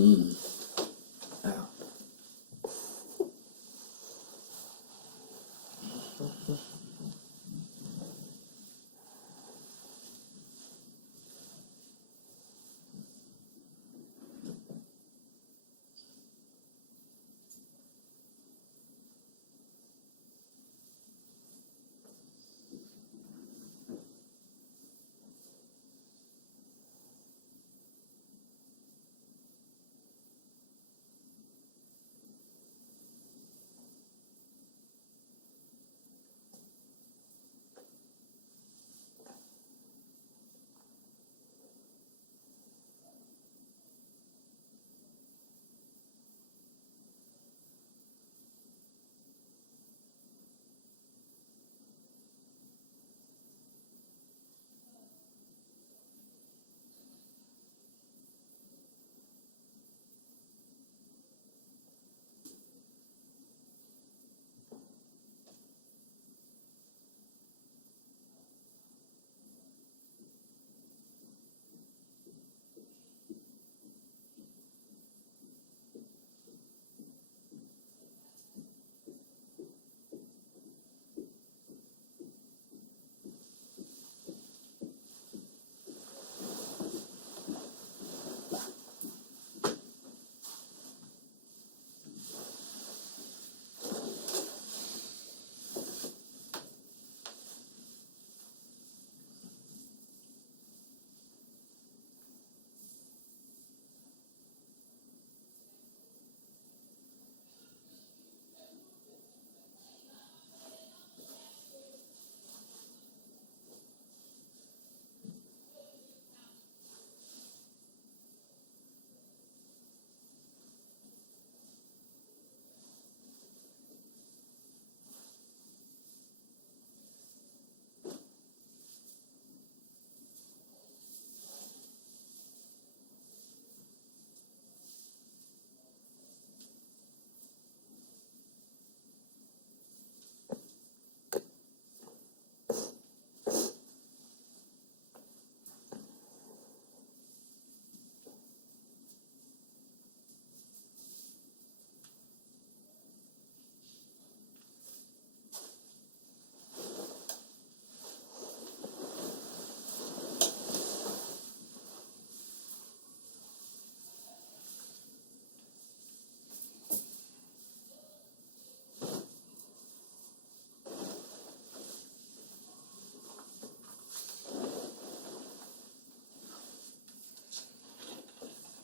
Ow.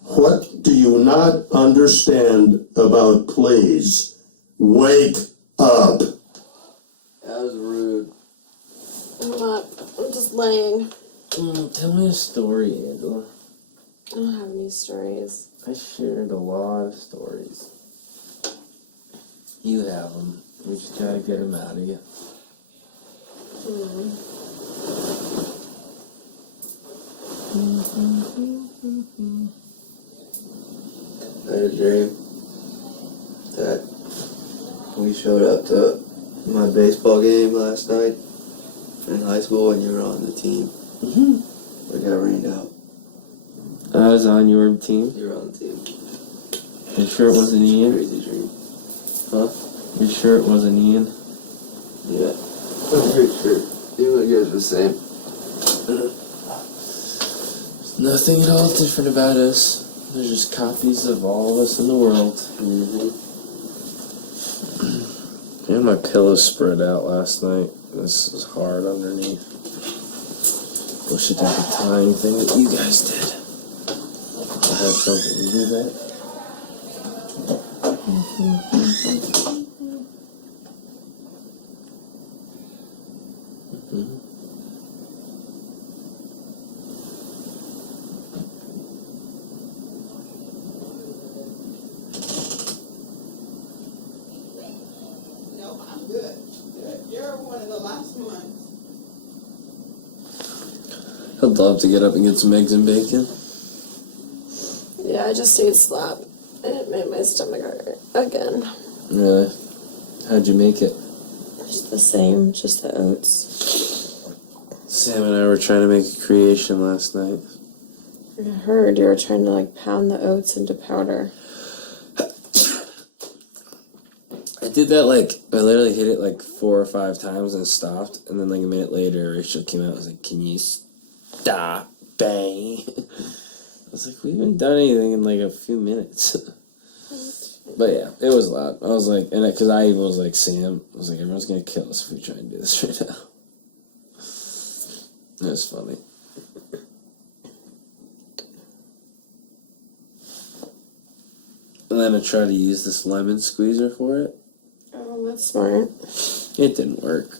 What do you not understand about please? Wake up. That was rude. I'm not. I'm just laying. Tell me a story, Angela. I don't have any stories. I shared a lot of stories. You have them. We just gotta get them out of you. I had a dream that we showed up to my baseball game last night in high school and you were on the team. We got rained out. I was on your team. You were on the team. You sure it wasn't Ian? Crazy dream. Huh? You sure it wasn't Ian? Yeah. I'm pretty sure. You and guys were the same. There's nothing at all different about us. There's just copies of all of us in the world. I had my pillow spread out last night. This was hard underneath. Wish I did the tying thing that you guys did. I had something to do that. I'm good. You're one of the last ones. I'd love to get up and get some eggs and bacon. Yeah, I just ate slap. And it made my stomach hurt again. Really? How'd you make it? Just the same, just the oats. Sam and I were trying to make a creation last night. I heard you were trying to like pound the oats into powder. I did that I literally hit it like 4 or 5 times and stopped, and then like a minute later Rachel came out and was like, "Can you stop, bang?" I was like, "We haven't done anything in like a few minutes." But yeah, it was loud. I was like, and because I even was like, Sam, I was like, everyone's gonna kill us if we try and do this right now. It was funny. And then I tried to use this lemon squeezer for it. Oh, that's smart. It didn't work.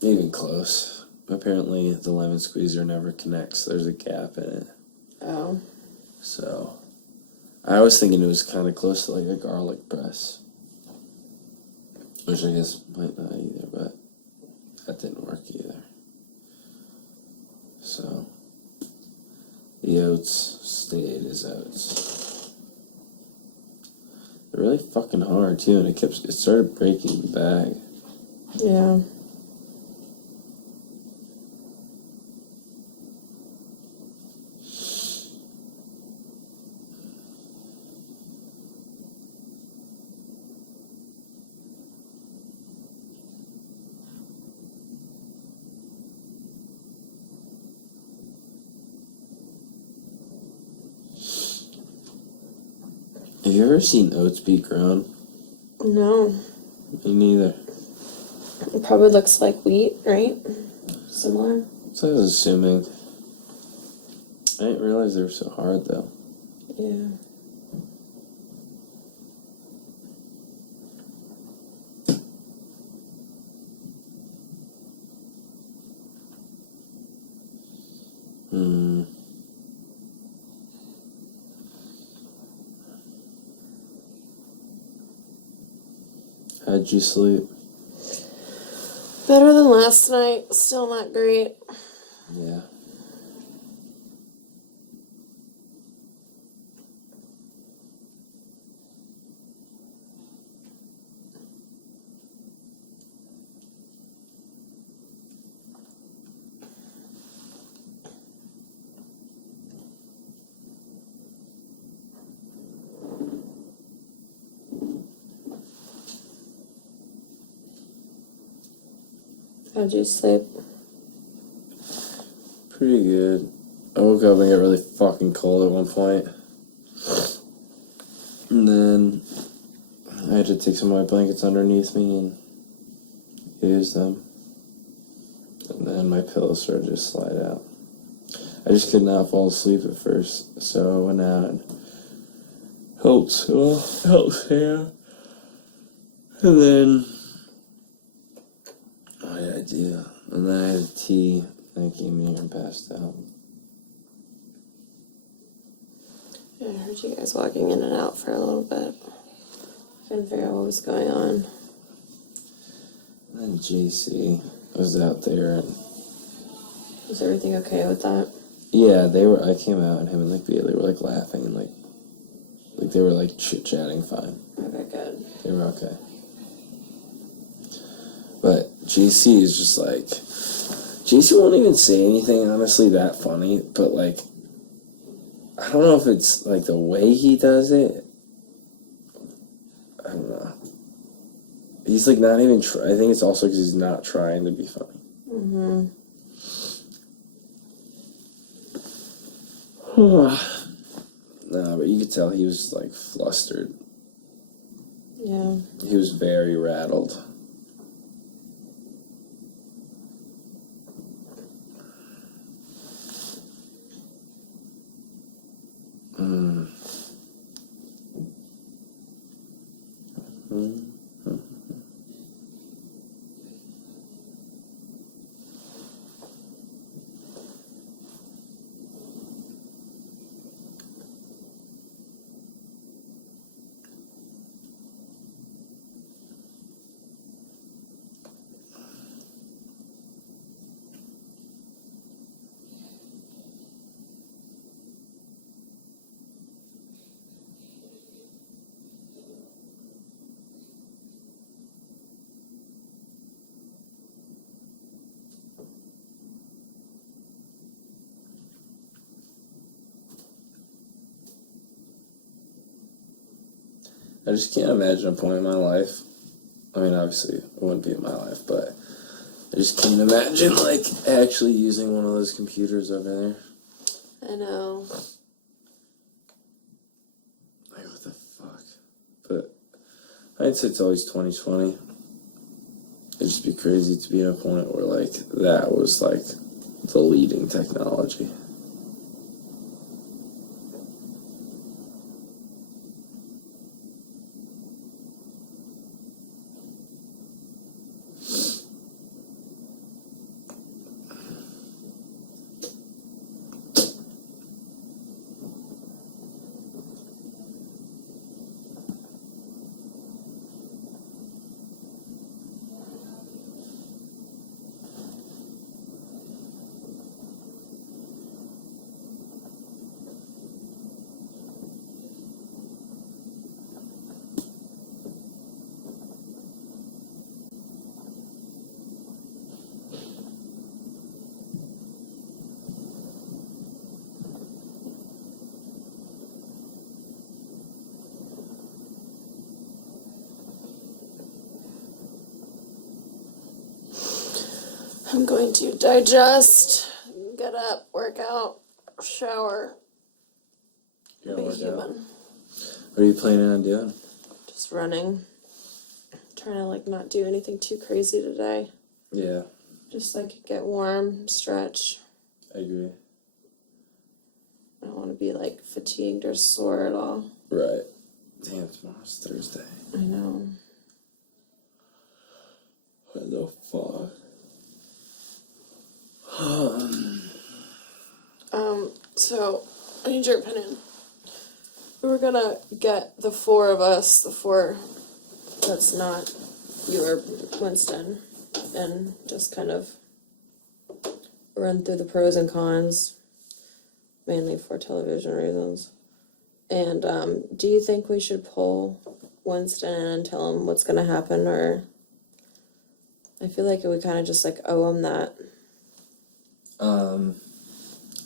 Even close. Apparently the lemon squeezer never connects. There's a gap in it. Oh. So I was thinking it was kind of close to like a garlic press. Which I guess might not either, but that didn't work either. So the oats stayed as oats. They're really fucking hard too, and it started breaking the bag. Yeah. Have you ever seen oats be grown? No. Me neither. It probably looks like wheat, right? Similar. So I was assuming. I didn't realize they were so hard though. Yeah. Hmm. How'd you sleep? Better than last night. Still not great. Yeah. How'd you sleep? Pretty good. I woke up and got really fucking cold at one point. And then I had to take some of my blankets underneath me and use them. And then my pillow started to slide out. I just could not fall asleep at first, so I went out and helped Sam. And then what did I do? And then I had tea, and I came in here and passed out. Yeah, I heard you guys walking in and out for a little bit. Couldn't figure out what was going on. And then JC was out there, and Was everything okay with that? yeah, I came out, and him and like Bailey were like laughing and like they were like chit chatting fine. Okay, good. They were okay. But JC is just like, JC won't even say anything honestly that funny, but like, I don't know if it's like the way he does it. I don't know. He's like not even I think it's also because he's not trying to be funny. Mm-hmm. No, but you could tell he was like flustered. Yeah. He was very rattled. Mm. Mm. I just can't imagine a point in my life. I mean, obviously, it wouldn't be in my life, but I just can't imagine, like, actually using one of those computers over there. I know. Like, what the fuck? But I'd say it's always 2020. It'd just be crazy to be at a point where, like, that was, like, the leading technology. I'm going to digest, get up, work out, shower, You be gonna work out? human. What are you planning on doing? Just running. Trying to like not do anything too crazy today. Yeah, Just like get warm, stretch. I agree. I don't want to be like fatigued or sore at all. Right. Damn, tomorrow's Thursday. I know. What the fuck? So I need your opinion. We were gonna get the four of us, the four that's not you or Winston, and just kind of run through the pros and cons, mainly for television reasons. And do you think we should pull Winston in and tell him what's gonna happen, or I feel like we kind of just like owe him that.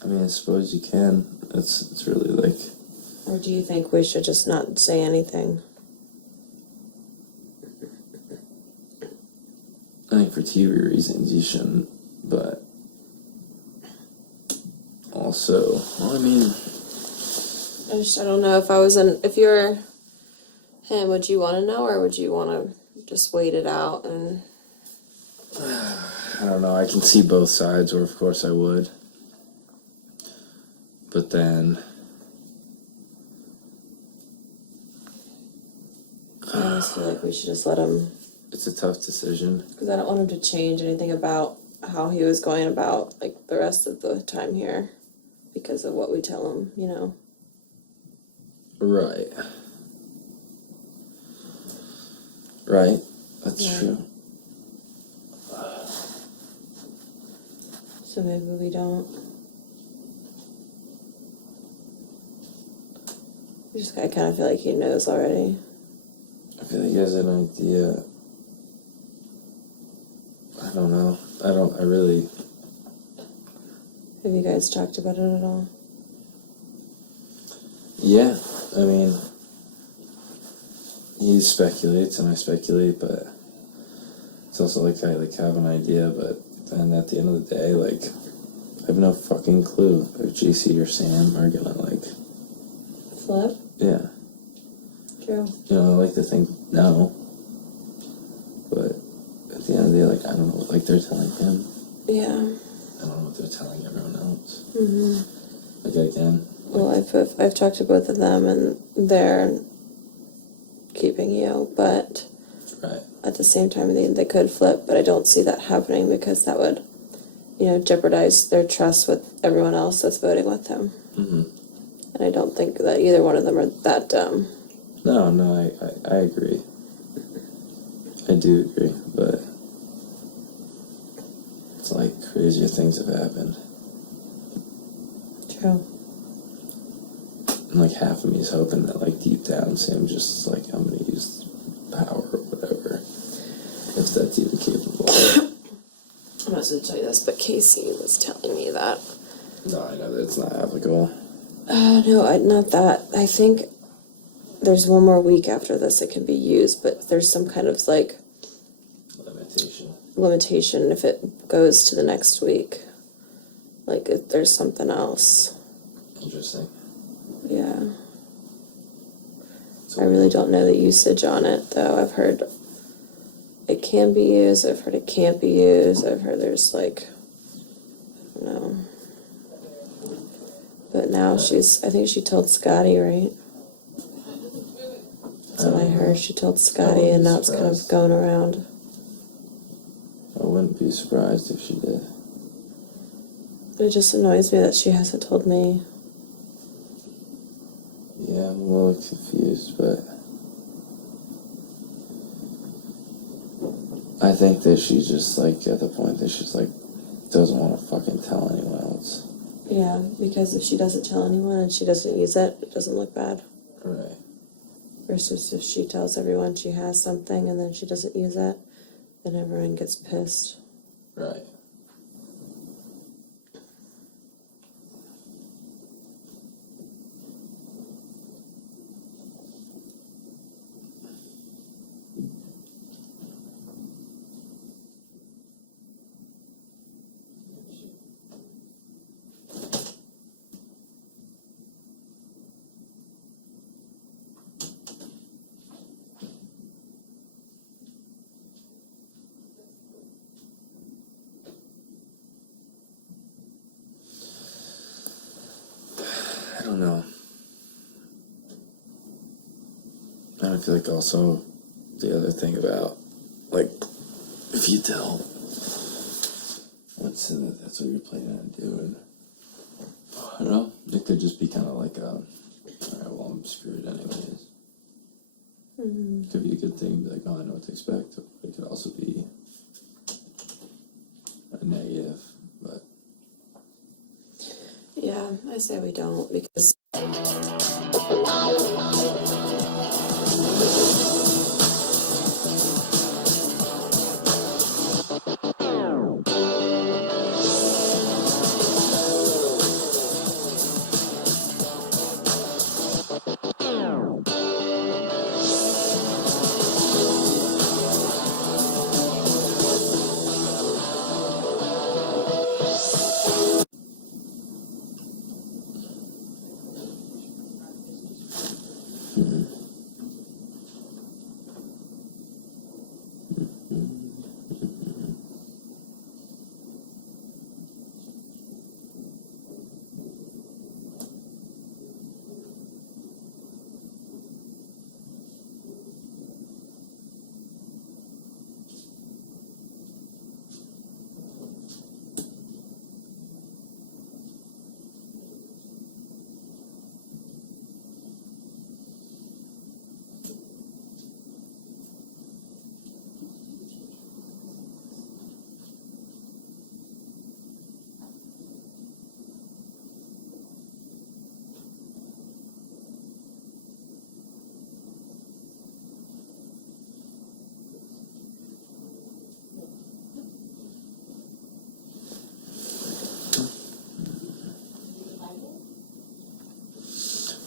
I mean, I suppose you can. It's really like. Or do you think we should just not say anything? I think for TV reasons you shouldn't, but also, well, I mean, I don't know if you're him, would you want to know, or would you want to just wait it out? And I don't know. I can see both sides, or of course I would, but then I always feel like we should just let him, it's a tough decision. because I don't want him to change anything about how he was going about like the rest of the time here because of what we tell him, you know. Right. Right. That's Yeah. true. So maybe we don't. I kind of feel like he knows already. I feel like he has an idea. I don't know. I really. Have you guys talked about it at all? Yeah. I mean, he speculates and I speculate, but it's also like I have an idea, but then at the end of the day, like, I have no fucking clue if JC or Sam are gonna, like, Flip? yeah. True. You know, I like to think no, but at the end of the day, like, I don't know what, like, they're telling him. Yeah. I don't know what they're telling everyone else. Mm-hmm. Like, again. Well, I've talked to both of them, and they're keeping you, but Right. at the same time, they could flip, but I don't see that happening because that would, jeopardize their trust with everyone else that's voting with him. Mm-hmm. And I don't think that either one of them are that dumb. No, I agree. I do agree, but it's like crazier things have happened. True. And like half of me is hoping that like deep down Sam just is like, I'm gonna use power or whatever. If that's even capable. I'm not going to tell you this, but Casey was telling me that. No, I know that it's not applicable. No, not that. I think there's one more week after this it can be used, but there's some kind of like limitation if it goes to the next week. Like if there's something else. Interesting. Yeah. So I really don't know the usage on it though. I've heard it can be used, I've heard it can't be used, I've heard there's like, I don't know. But now I think she told Scotty, right? That's what I heard. She told Scotty, and now it's kind of going around. I wouldn't be surprised if she did. It just annoys me that she hasn't told me. Yeah, I'm a little confused, but I think that she's just like at the point that she's like doesn't want to fucking tell anyone else. Yeah, because if she doesn't tell anyone and she doesn't use it, it doesn't look bad. Right. Versus if she tells everyone she has something and then she doesn't use it, then everyone gets pissed. Right. I don't know. I feel like also the other thing about like if you tell what's in it, that's what you're planning on doing. I don't know. It could just be kind of like alright, well, I'm screwed anyways. Mm-hmm. Could be a good thing, be like, oh, I know what to expect. It could also be a negative, but Yeah, I say we don't because I'm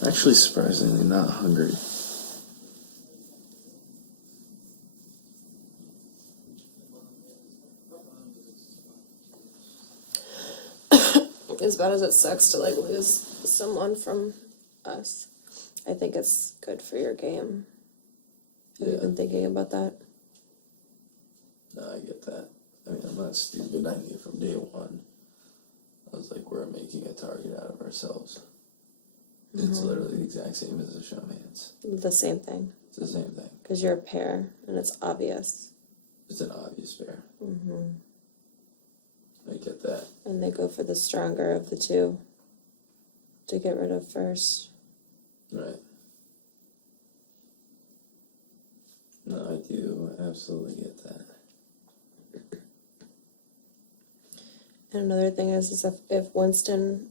actually surprisingly not hungry. as bad as it sucks to like lose someone from us, I think it's good for your game. Have you Yeah. been thinking about that? No, I get that. I mean, I'm not stupid. I knew from day one. I was like, we're making a target out of ourselves. It's literally the exact same as a showman's. The same thing. It's the same thing. Because you're a pair and it's obvious. It's an obvious pair. Mm-hmm. I get that. And they go for the stronger of the two to get rid of first. Right. No, I do absolutely get that. And another thing is if Winston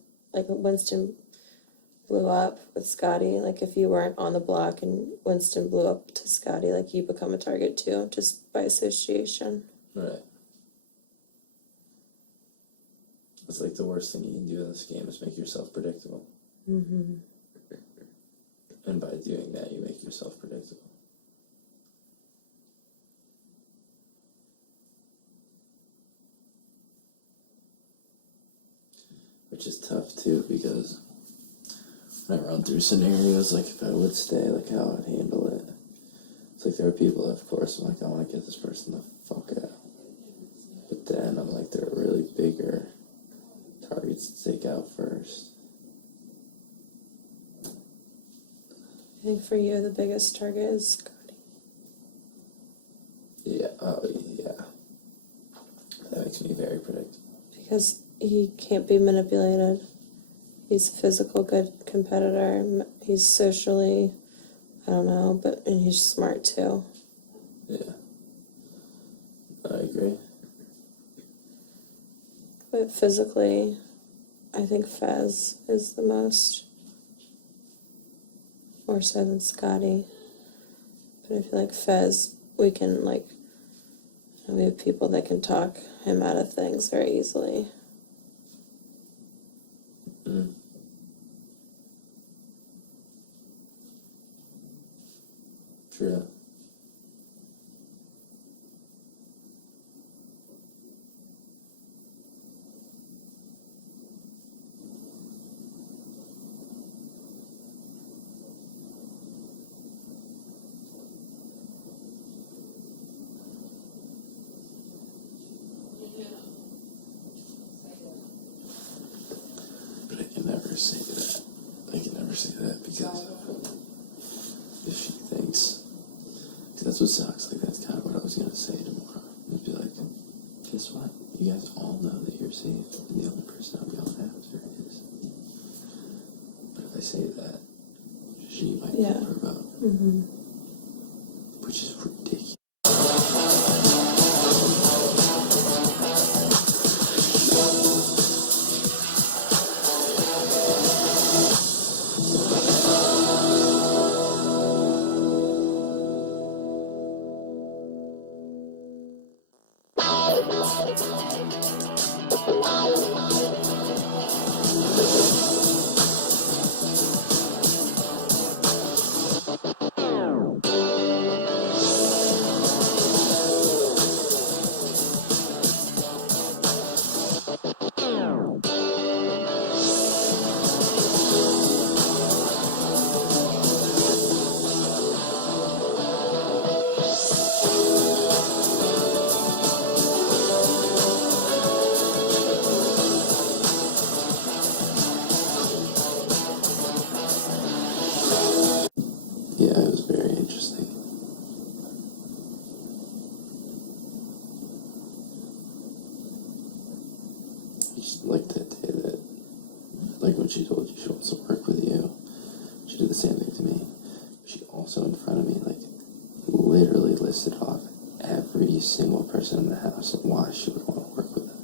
blew up with Scotty, like if you weren't on the block and Winston blew up to Scotty, like you become a target too, just by association. Right. It's like the worst thing you can do in this game is make yourself predictable. Mm-hmm. And by doing that, you make yourself predictable. Which is tough too, because when I run through scenarios, like if I would stay, like how I would handle it. It's like there are people that, of course, I'm like, I want to get this person the fuck out. But then I'm like, there are really bigger targets to take out first. I think for you, the biggest target is Scotty. Yeah, oh yeah. That makes me very predictable. Because he can't be manipulated. He's a physical good competitor. He's socially, I don't know, and he's smart too. Yeah. I agree. But physically, I think Fez is the most, more so than Scotty. But I feel like Fez, we can we have people that can talk him out of things very easily. Mm. True. But I can never say that. I can never say that because if she thinks, cause that's what sucks. Like that's kind of what I was gonna say tomorrow. I'd be like, guess what? You guys all know that you're safe, and the only person I'm going after is. But if I say that, she might pull her vote, which is ridiculous. Yeah, it was very interesting. Like that day that, like when she told you she wants to work with you, she did the same thing to me. She also in front of me, like, literally listed off every single person in the house and why she would want to work with them.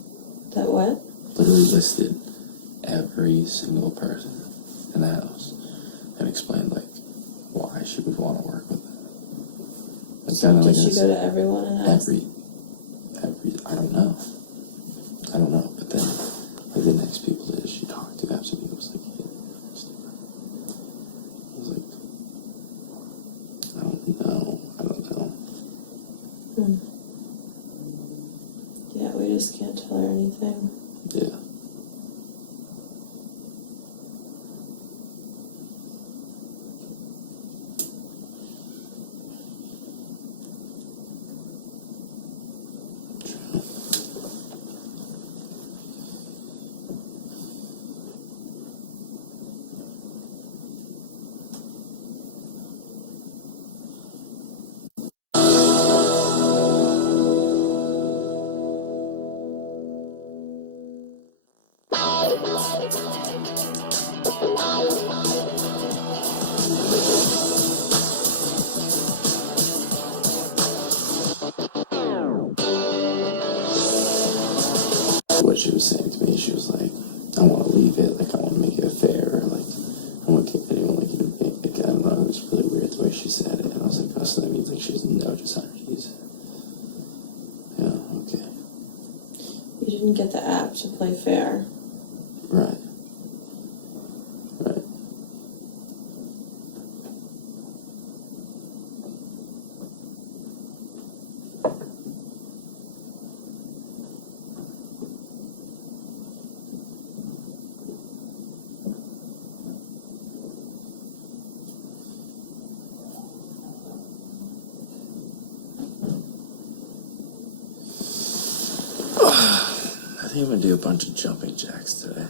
That what? Literally listed every single person in the house and explained, like, why she would want to work with them. And So did she go to everyone and ask? Every, I don't know. But then, like, the next people that she talked to after me was like, yeah, I was like, I don't know. Yeah, we just can't tell her anything. Yeah. What she was saying to me, she was like, I want to leave it, like, I want to make it fair, like, I don't want to give anyone, like, I don't know, it was really weird the way she said it, and I was like, oh, so that means, like, she has no desire to use it. Yeah, okay. You didn't get the app to play fair. Right. think I'm gonna do a bunch of jumping jacks today.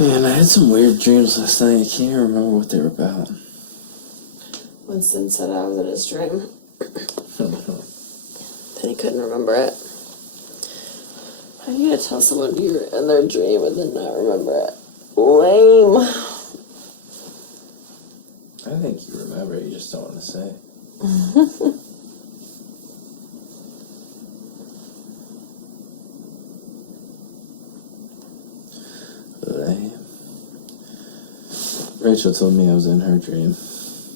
Man, I had some weird dreams last night. I can't even remember what they were about. Winston said I was in his dream. Then he couldn't remember it. How do you gonna tell someone you're in their dream and then not remember it? Lame. I think you remember it, you just don't want to say it. Lame. Rachel told me I was in her dream.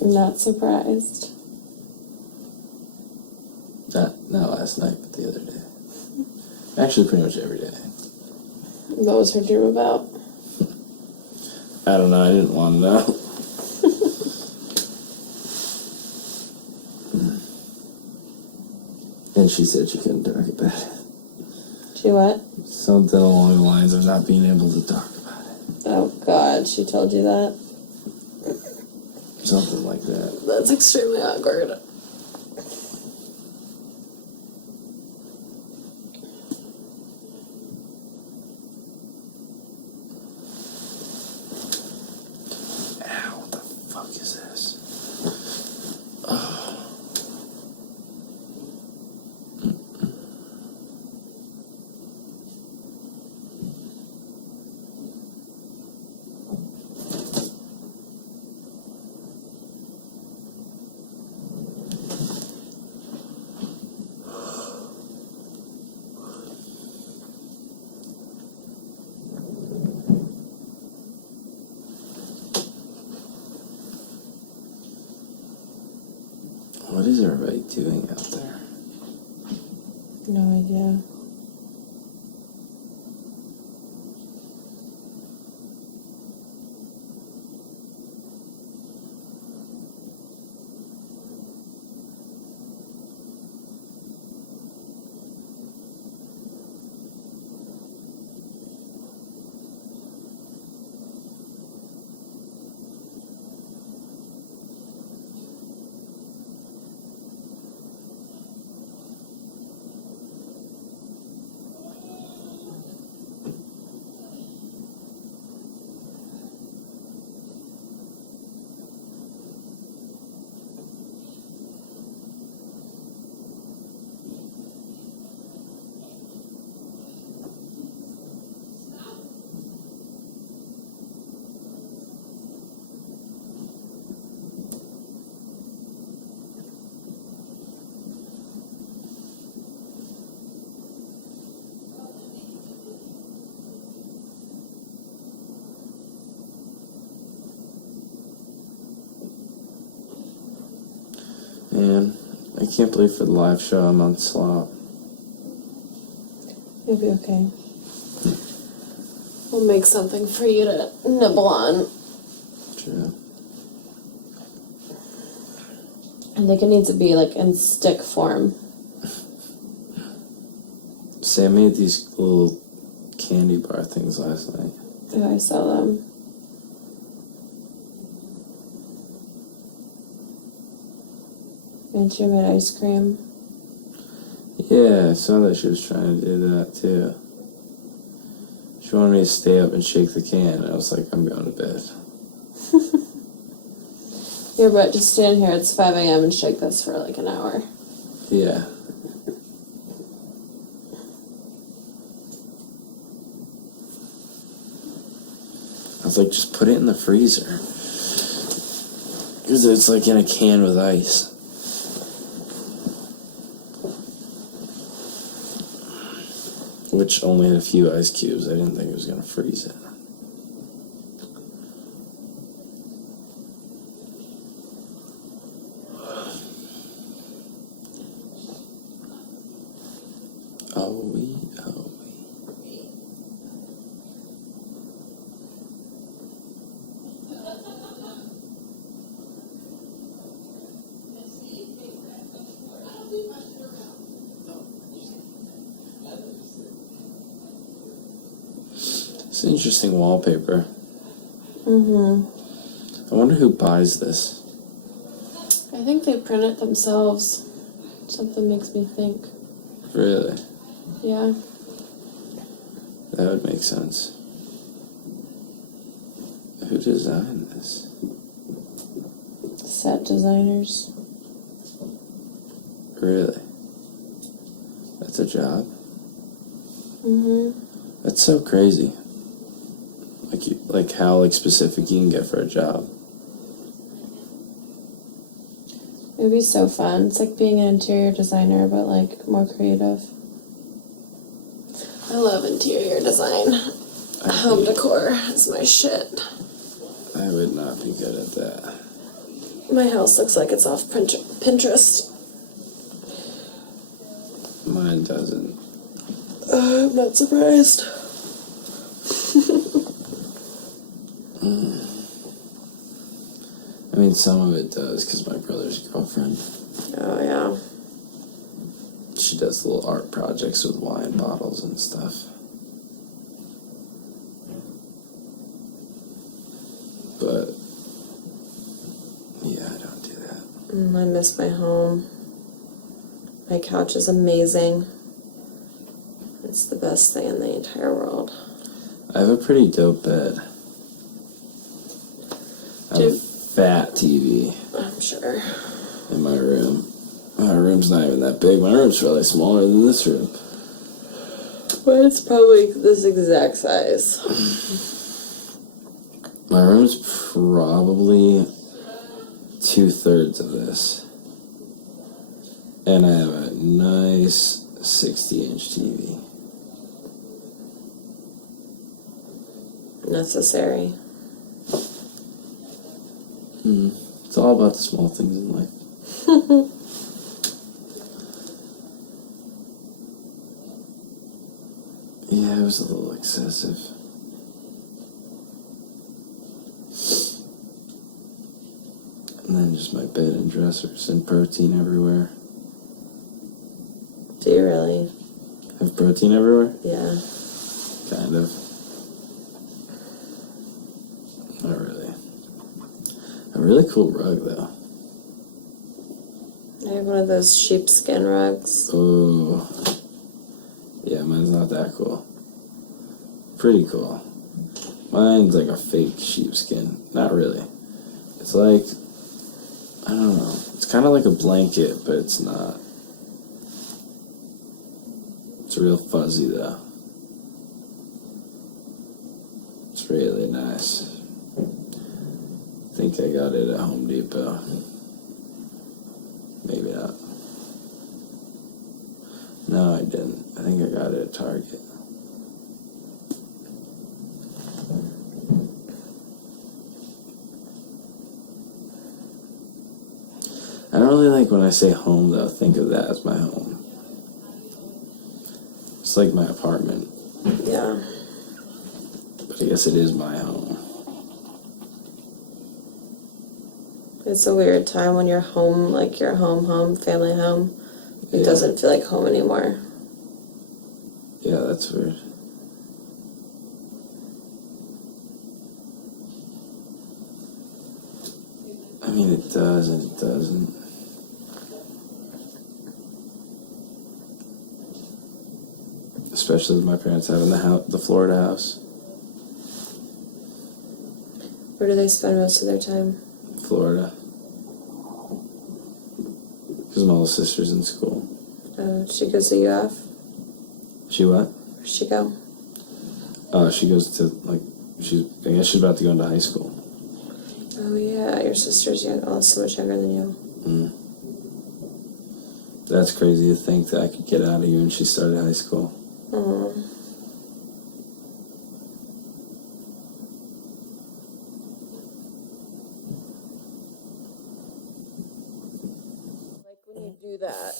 Not surprised. Not last night, but the other day. Actually, pretty much every day. What was her dream about? I don't know, I didn't want to know. And she said she couldn't talk about it. She what? Something along the lines of not being able to talk about it. Oh God, she told you that? Something like that. That's extremely awkward. Ow, what the fuck is this? What is everybody doing out there? No idea. Man, I can't believe for the live show I'm on slop. You'll be okay. We'll make something for you to nibble on. True. I think it needs to be like in stick form. Sam made these little candy bar things last night. Oh, I saw them. And she made ice cream. Yeah, I saw that she was trying to do that too. She wanted me to stay up and shake the can, and I was like, I'm going to bed. Here, but just stand here. It's 5 a.m. and shake this for like an hour. Yeah. I was like, just put it in the freezer. Because it's like in a can with ice. Which only had a few ice cubes. I didn't think it was going to freeze it. Oh, we. It's an interesting wallpaper. Mm-hmm. I wonder who buys this. I think they print it themselves. Something makes me think. Really? Yeah. That would make sense. Who designed this? Set designers. Really? That's a job? Mm-hmm. That's so crazy. Like how specific you can get for a job. It would be so fun. It's like being an interior designer, but like more creative. I love interior design. Home decor is my shit. I would not be good at that. My house looks like it's off Pinterest. Mine doesn't. I'm not surprised. I mean, some of it does, because my brother's girlfriend, Oh, yeah. she does little art projects with wine bottles and stuff. But, yeah, I don't do that. I miss my home. My couch is amazing. It's the best thing in the entire world. I have a pretty dope bed. I have a fat TV I'm sure. in my room. My room's not even that big. My room's really smaller than this room. But it's probably this exact size. My room's probably 2/3 of this. And I have a nice 60-inch TV. Necessary. It's all about the small things in life. Yeah, it was a little excessive. And then just my bed and dressers and protein everywhere. Do you really? Have protein everywhere? Yeah. Kind of. Not really. A really cool rug, though. I have one of those sheepskin rugs. Oh. Yeah, mine's not that cool. Pretty cool. Mine's like a fake sheepskin. Not really. It's like, I don't know. It's kind of like a blanket, but it's not. It's real fuzzy, though. It's really nice. I think I got it at Home Depot. Maybe not. No, I didn't. I think I got it at Target. I don't really like when I say home, though, think of that as my home. It's like my apartment, Yeah. but I guess it is my home. It's a weird time when you're home, like your home, family home. It Yeah. doesn't feel like home anymore. Yeah, that's weird. I mean, it does and it doesn't. Especially with my parents having the Florida house. Where do they spend most of their time? Florida. Because my little sister's in school. She goes to UF? She what? Where'd she go? She goes to, like, I guess she's about to go into high school. Oh yeah, your sister's young. Oh, so much younger than you. That's crazy to think that I could get out of here when she started high school. Aww. Like when you do that.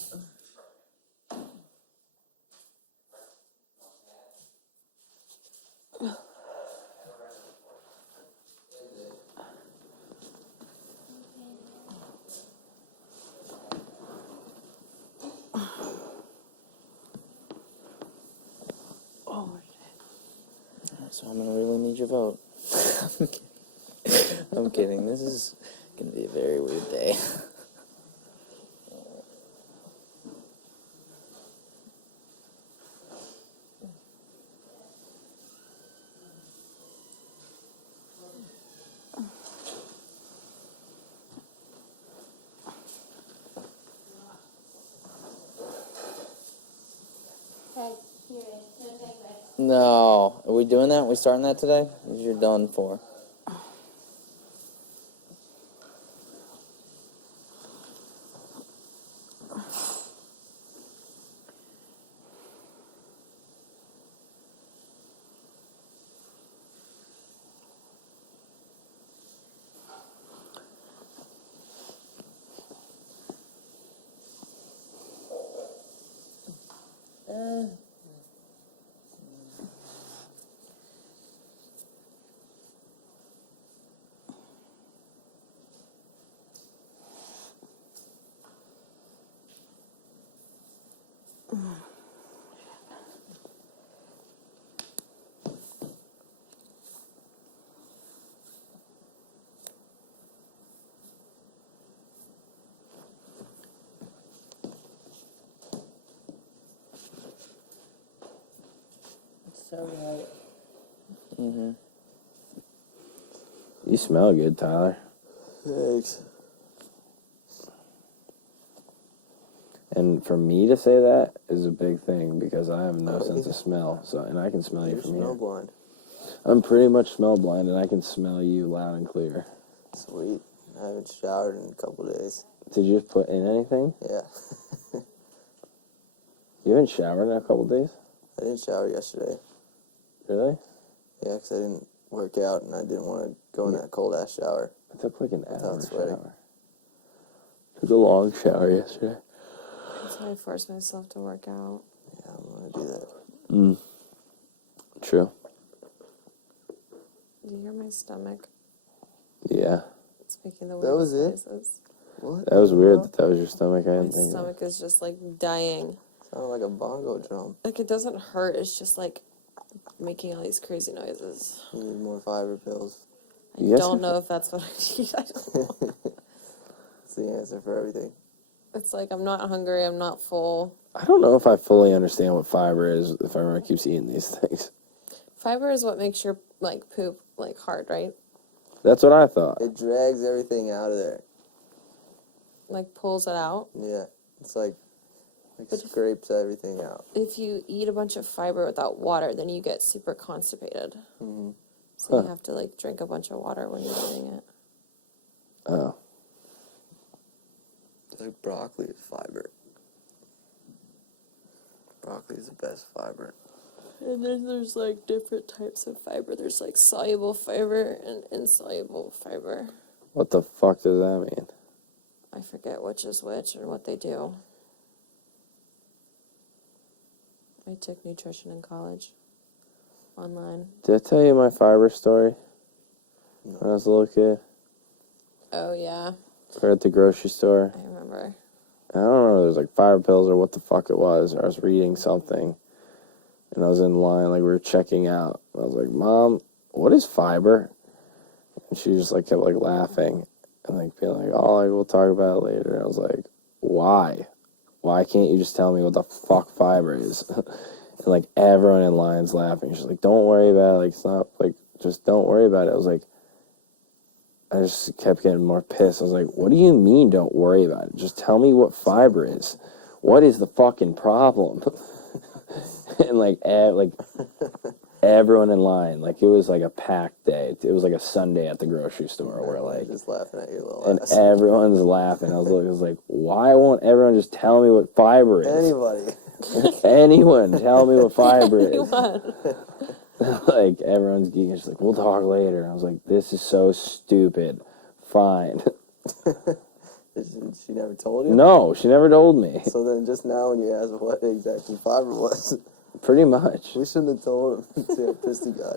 So I'm gonna really need your vote. I'm kidding. This is gonna be a very weird day. No. Are we doing that? Are we starting that today? You're done for. So right. Mm-hmm. You smell good, Tyler. Thanks. And for me to say that is a big thing because I have no Oh, sense yeah. of smell. So, and I can smell you You're from smell here. blind. I'm pretty much smell blind, and I can smell you loud and clear. Sweet. I haven't showered in a couple days. Did you just put in anything? Yeah. You haven't showered in a couple days? I didn't shower yesterday. Really? Yeah, 'cause I didn't work out and I didn't want to go in that cold ass shower. It took like an hour sweating. shower. Took a long shower yesterday. That's how I force myself to work out. Yeah, I'm gonna do that. True. Do you hear my stomach? Yeah. It's making the That was weirdest it? noises. What? That was weird that was your stomach. I My didn't think of stomach is just like dying. Sounded like a bongo drum. Like it doesn't hurt. It's just like making all these crazy noises. You need more fiber pills. I You guys don't have- know if that's what I need. I don't know. It's the answer for everything. It's like I'm not hungry. I'm not full. I don't know if I fully understand what fiber is if everyone keeps eating these things. Fiber is what makes your like poop like hard, right? That's what I thought. It drags everything out of there. Like pulls it out. Yeah. It's like But if- scrapes everything out. If you eat a bunch of fiber without water, then you get super constipated. Mm-hmm. So you have to like drink a bunch of water when you're eating it. Oh. Like broccoli is fiber. Broccoli is the best fiber. And then there's like different types of fiber. There's like soluble fiber and insoluble fiber. What the fuck does that mean? I forget which is which and what they do. I took nutrition in college. Online. Did I tell you my fiber story? When I was a little kid? Oh, yeah. We were at the grocery store. I remember. I don't remember, there was like fiber pills or what the fuck it was. Or I was reading something. And I was in line, like we were checking out. And I was like, Mom, what is fiber? And she just like kept like laughing. And like being like, oh, like, we'll talk about it later. And I was like, why? Why can't you just tell me what the fuck fiber is? And like everyone in line's laughing. She's like, don't worry about it. Like, it's not like, just don't worry about it. I was like, I just kept getting more pissed. I was like, what do you mean don't worry about it? Just tell me what fiber is. What is the fucking problem? And like everyone in line, like it was like a packed day. It was like a Sunday at the grocery store where like just laughing at your little and ass. everyone's laughing. I was like, why won't everyone just tell me what fiber is? Anybody. Anyone, tell me what fiber is. Anyone. Like everyone's geeking. She's like, we'll talk later. And I was like, this is so stupid. Fine. She never told you? No, she never told me. So then just now when you asked what exactly fiber was, Pretty much. we shouldn't have told him. See how pissed he got.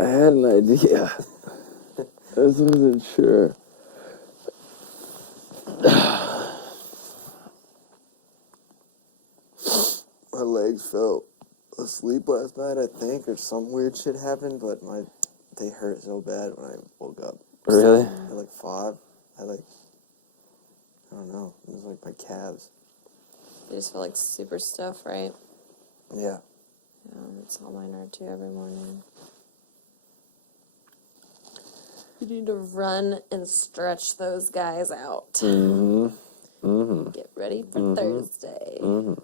I had an idea. I just wasn't sure. My legs fell asleep last night, I think, or some weird shit happened, but they hurt so bad when I woke up. Really? At like 5, I don't know, it was like my calves. You just feel like super stiff, right? Yeah. That's how mine are too every morning. You need to run and stretch those guys out. Mm-hmm. Mm-hmm. Get ready for Thursday. Mm-hmm.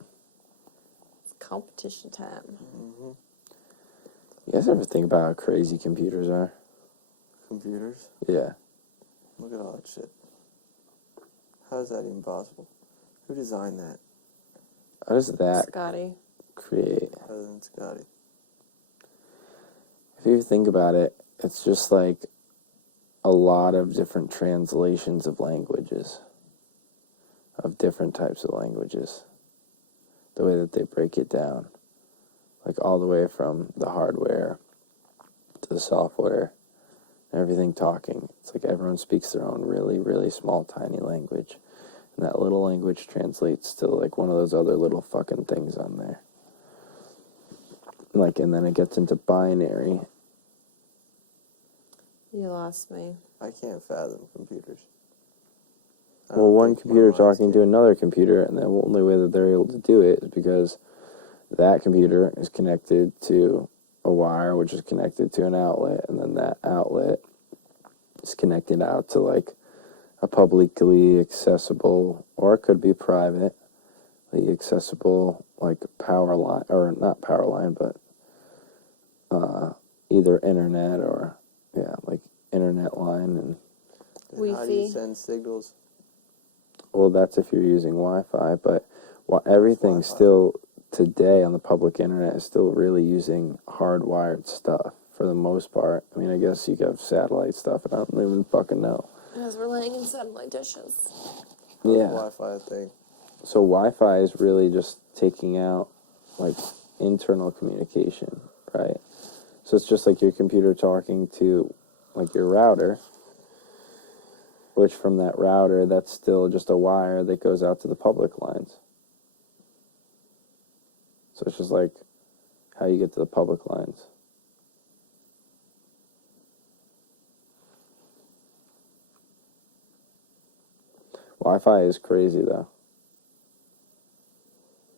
It's competition time. Mm-hmm. You guys ever think about how crazy computers are? Computers? Yeah. Look at all that shit. How is that even possible? Who designed that? How does that Scotty. create? Other than Scotty. If you think about it, it's just like a lot of different translations of languages, of different types of languages. The way that they break it down, like all the way from the hardware to the software, everything talking. It's like everyone speaks their own really, really small, tiny language. And that little language translates to like one of those other little fucking things on there. Like, and then it gets into binary. You lost me. I can't fathom computers. I Well, don't one think computer my mind's talking to another computer, and the only way that they're able to do it is because that computer is connected to a wire, which is connected to an outlet, and then that outlet is connected out to like a publicly accessible, or it could be privately accessible, like power line, or not power line, but either internet or, yeah, like internet line. And How do you Wi-Fi. send signals? well, that's if you're using Wi-Fi, but everything Wi-Fi. still today on the public internet is still really using hardwired stuff for the most part. I mean, I guess you could have satellite stuff, and I don't even fucking know. As we're laying in satellite dishes. Yeah. Wi-Fi thing. So Wi-Fi is really just taking out like internal communication, right? So it's just like your computer talking to like your router, which from that router, that's still just a wire that goes out to the public lines. So it's just like how you get to the public lines. Wi-Fi is crazy though.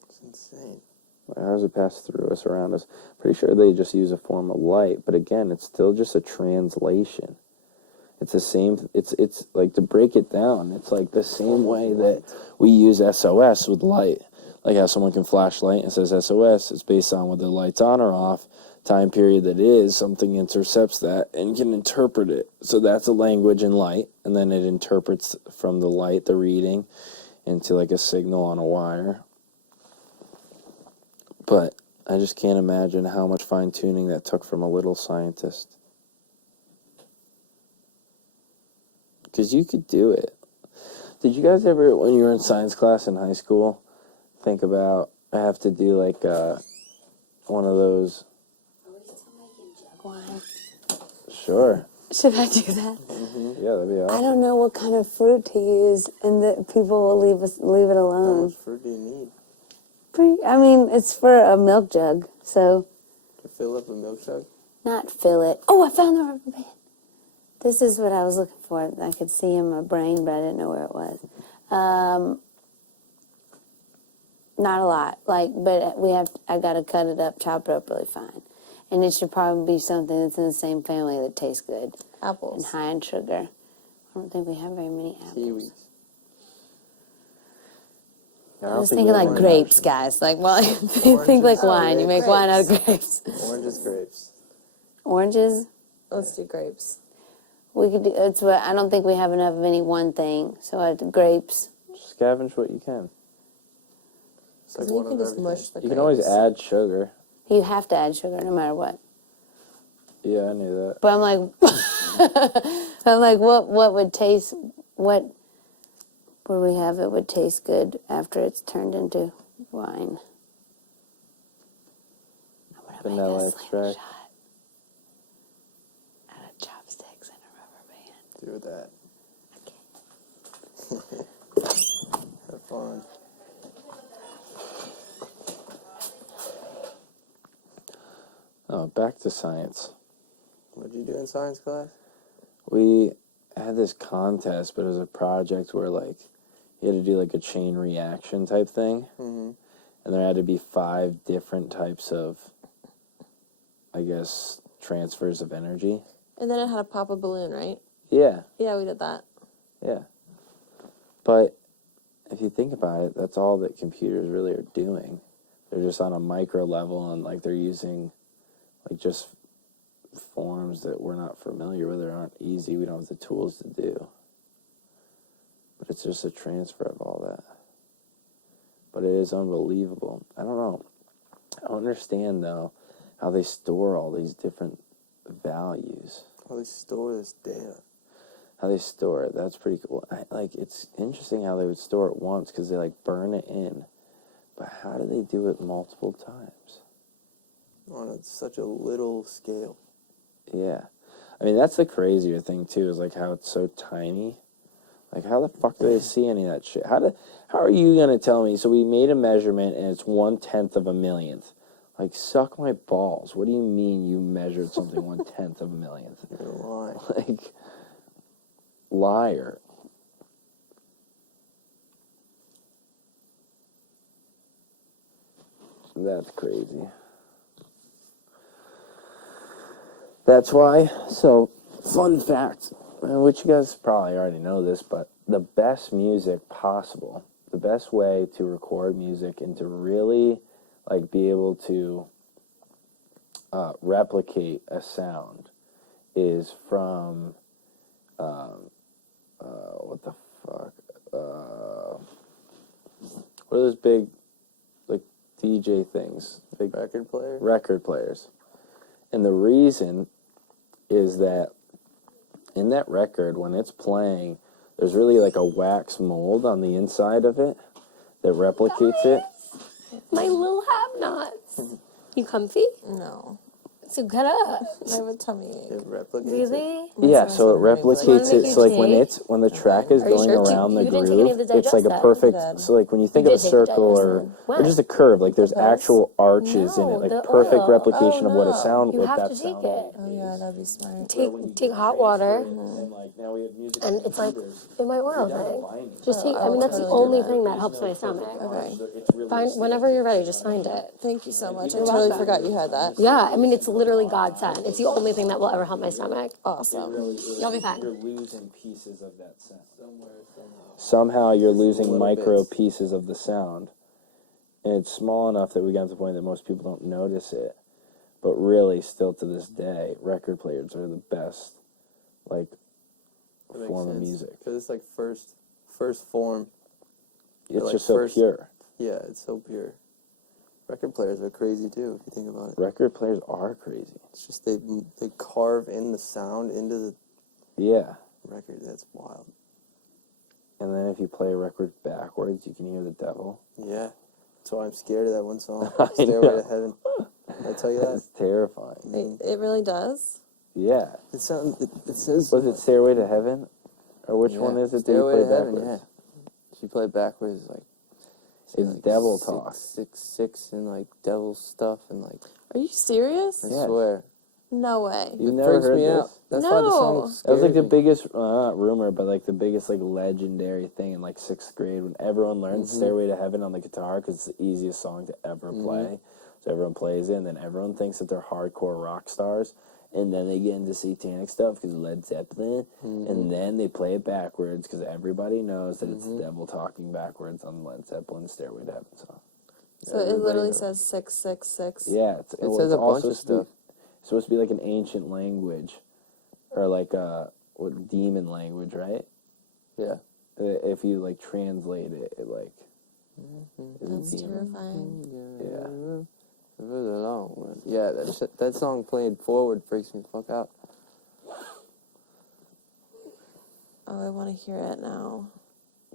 It's insane. Like, how does it pass through us, around us? Pretty sure they just use a form of light, but again, it's still just a translation. It's the same, it's like, to break it down, it's like the same way that we use SOS with light. Like how someone can flash light and it says SOS, it's based on whether the light's on or off, time period that is, something intercepts that and can interpret it. So that's a language in light, and then it interprets from the light, the reading, into like a signal on a wire. But I just can't imagine how much fine-tuning that took from a little scientist. Because you could do it. Did you guys ever, when you were in science class in high school, think about, I have to do like one of those? Are we still making jug wine? Sure. Should I do that? Yeah, that'd be I awesome. don't know what kind of fruit to use, and that people will leave it How alone. much fruit do you need I mean, it's for a milk jug, so to fill up a milk jug? not fill it. Oh, I found the rubber band. This is what I was looking for. I could see in my brain, but I didn't know where it was. Not a lot, but I gotta cut it up, chop it up really fine. And it should probably be something that's in the same family that tastes good and Apples. high in sugar. I don't think we have very many apples. Kiwis. I I don't was think thinking we have like any grapes, options. guys. Like, well, think Oranges. like wine. You make wine out of Grapes. grapes. Oranges, grapes. Oranges, Let's do grapes. we could do. It's what I don't think we have enough of any one thing. So I do grapes. Scavenge what you can. It's like You one can of just everything. mush the You grapes. can always add sugar. You have to add sugar no matter what. Yeah, I knew that. But I'm like, what would taste? What would we have? It would taste good after it's turned into wine. I'm gonna Vanilla make a extract. slingshot out of chopsticks and a rubber band. Do that. Have fun. Oh, back to science. What'd you do in science class? We had this contest, but it was a project where like you had to do like a chain reaction type thing, Mm-hmm. and there had to be 5 different types of, I guess, transfers of energy. And then it had to pop a balloon, right? Yeah, Yeah, we did that. yeah. But if you think about it, that's all that computers really are doing. They're just on a micro level, and like they're using like just forms that we're not familiar with or aren't easy. We don't have the tools to do. But it's just a transfer of all that. But it is unbelievable. I don't know. I don't understand, though, how they store all these different values. How they store this data. How they store it, that's pretty cool. It's interesting how they would store it once because they, like, burn it in. But how do they do it multiple times? On such a little scale. Yeah. I mean, that's the crazier thing, too, is, like, how it's so tiny. Like, how the fuck do they see any of that shit? How are you going to tell me? So we made a measurement, and it's 1/10 of a millionth. Like, suck my balls. What do you mean you measured something 1/10 of a millionth? You're lying. Like, liar. That's crazy. That's why. So, fun fact, which you guys probably already know this, but the best music possible, the best way to record music and to really like be able to replicate a sound is from what the fuck? What are those big like DJ things? Big Record player? record players. And the reason is that in that record, when it's playing, there's really like a wax mold on the inside of it that replicates it. My little have-nots. You comfy? No. So get up. I have a tummy ache. It replicates it. Really? Yeah, so it replicates it. make So you like when tea? it's when the track is Are you going sure? around the You didn't take any of groove, the it's like a Digest perfect. then? So like when you think You of a did take the circle Digest or then. When? or just a curve, like there's pills? actual arches in it, No, like the perfect oil. replication Oh, of what a no. sound, You what have that to take sound. it. Oh yeah, that'd be smart. Take hot water, And like now we have music and it's like in my oil thing. Just take. I I'll mean, that's the totally do only that. thing that helps my stomach. Okay. Find whenever you're ready. Just find it. Thank you so much. I totally forgot you had that. Yeah, I mean, it's literally God sent. It's the only thing that will ever help my stomach. Awesome. You'll be fine. You're losing pieces of that sound. Somehow you're losing micro pieces of the sound. And it's small enough that we got to the point that most people don't notice it. But really, still to this day, record players are the best, like, form of music. Because it's like first form. It's like just so first- pure. Yeah, it's so pure. Record players are crazy too, if you think about it. Record players are crazy. It's just they carve in the sound into the Yeah. record. That's wild. And then if you play a record backwards, you can hear the devil. Yeah. That's why I'm scared of that one song. I Stairway know. to Heaven. Did I tell you that? That's terrifying. It really does. Yeah. It says. Was it Stairway to Heaven? Or which one is it that you Stairway play to Heaven, backwards? yeah. If you play backwards, like. It's devil talk. 666 and like devil stuff and like. Are you serious? I Yes. swear. No way. You've It never freaks heard me this? out. That's why the song No. That was like the scares me. biggest, not rumor, but like the biggest like legendary thing in like 6th grade when everyone learned Stairway to Heaven on the guitar because it's the easiest song to ever play. So everyone plays it, and then everyone thinks that they're hardcore rock stars, and then they get into satanic stuff because Led Zeppelin, and then they play it backwards because everybody knows that it's the devil talking backwards on Led Zeppelin's Stairway to Heaven song. So it literally says 666. Yeah, It says a bunch of stuff. It's supposed to be like an ancient language, or like what demon language, right? Yeah. If you like translate it, it like That's is a demon. terrifying. Yeah. Really long one. Yeah, that song played forward freaks me the fuck out. Oh, I want to hear it now.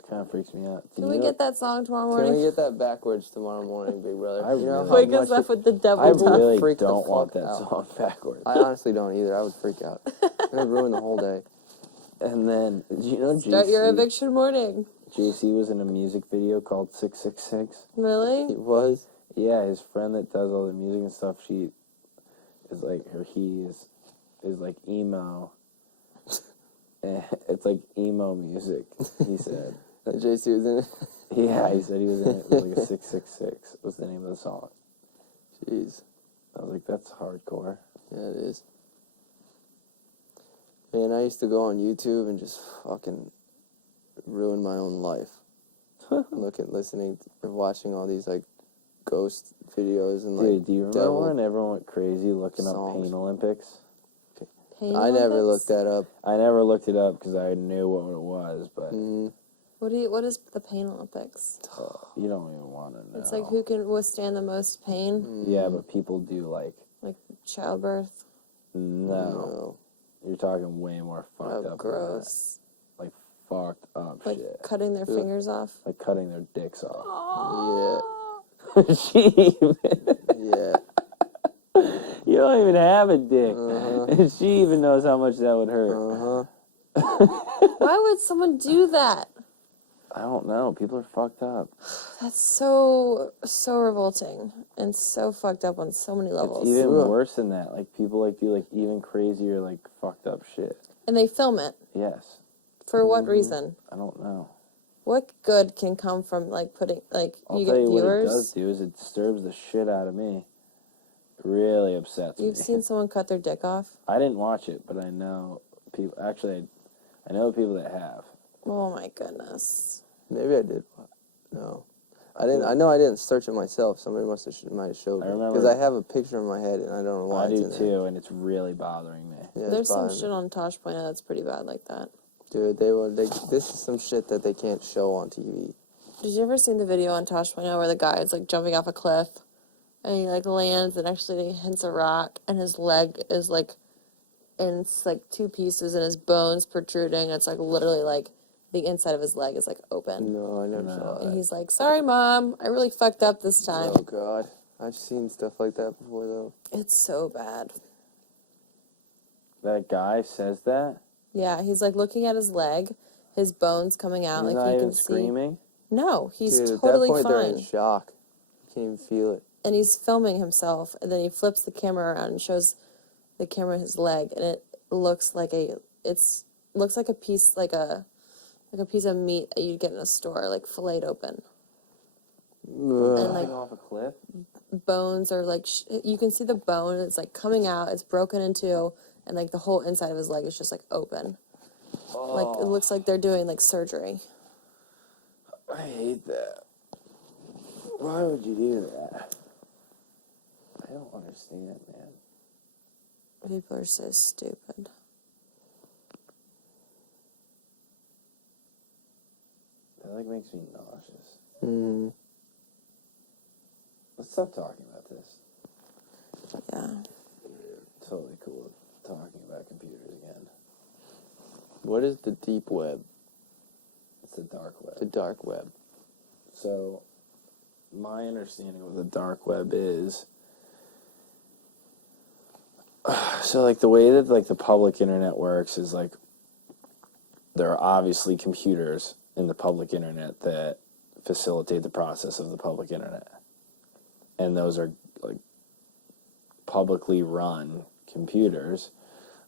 Kind of freaks me out. Can we get that song tomorrow morning? Can we get that backwards tomorw morning, big brother? I You know really- how Wake us much up with the devil I talk. really freak the don't want fuck that out. song backwards. I honestly don't either. I would freak out. It would ruin the whole day. And then, do you know Start your JC? eviction morning. JC was in a music video called 666. Really? It was. Yeah, his friend that does all the music and stuff, she is like, he is like emo. And it's like emo music, he said. JC was in it. Yeah, he said he was in it. It was like a 666 was the name of the song. Jeez. I was like, that's hardcore. Yeah, it is. Man, I used to go on YouTube and just fucking ruin my own life. Watching all these like ghost videos and like. Dude, do you remember devil when everyone went crazy looking songs. up Pain Olympics? Pain I never Olympics? looked that up. I never looked it up because I knew what it was, but What is the Pain Olympics? you don't even want to know. It's like who can withstand the most pain, Yeah, but people do like, like childbirth. no. You're talking way more fucked Oh, up. than that. gross. Like fucked up Like shit. cutting their fingers off. Like cutting their dicks off. Yeah. Yeah. Yeah. You don't even have a dick. And she even knows how much that would hurt. Why would someone do that? I don't know. People are fucked up. That's so revolting and so fucked up on so many It's levels. even worse than that. Like people like do like even crazier like fucked up shit. And they film it. Yes. For what reason? I don't know. What good can come from like putting like I'll you tell get you what it does viewers? do is it disturbs the shit out of me. It really upsets me. You've seen someone cut their dick off? I didn't watch it, but I know people. Actually, I know people that have. Oh my goodness. Maybe I did. No. I didn't. I know I didn't search it myself. Somebody might have showed me. remember- Because I have a picture in my head and I don't know why I it's do in there. too, and it's really bothering me. Yeah, There's it's some bothering shit on Tosh.0 that's pretty bad like that. me. Dude, this is some shit that they can't show on TV. Did you ever see the video on Tosh.0 where the guy is like jumping off a cliff and he like lands and actually hits a rock and his leg is like in like two pieces and his bones protruding. It's like literally like the inside of his leg is like open. No, I never saw And that. he's like, "Sorry, Mom, I really fucked up this time." Oh God, I've seen stuff like that before though. It's so bad. That guy says that. Yeah, he's like looking at his leg, his bones coming out, He's like not you even can see. screaming. No, he's Dude, totally at that point they're fine. in shock. You can't even feel it. And he's filming himself, and then he flips the camera around and shows the camera his leg, and it looks like a piece like a piece of meat that you'd get in a store, like filleted open. And like Jumping off a cliff. bones are like you can see the bone. It's like coming out. It's broken in two, and like the whole inside of his leg is just like open. Like it looks like they're doing like surgery. I hate that. Why would you do that? I don't understand, man. People are so stupid. That like makes me nauseous. Mm. Let's stop talking about this. Yeah. Totally cool with talking about computers again. What is the deep web? It's the dark web. The dark web. So, my understanding of the dark web is, so like the way that like the public internet works is like, there are obviously computers in the public internet that facilitate the process of the public internet. And those are like publicly run computers,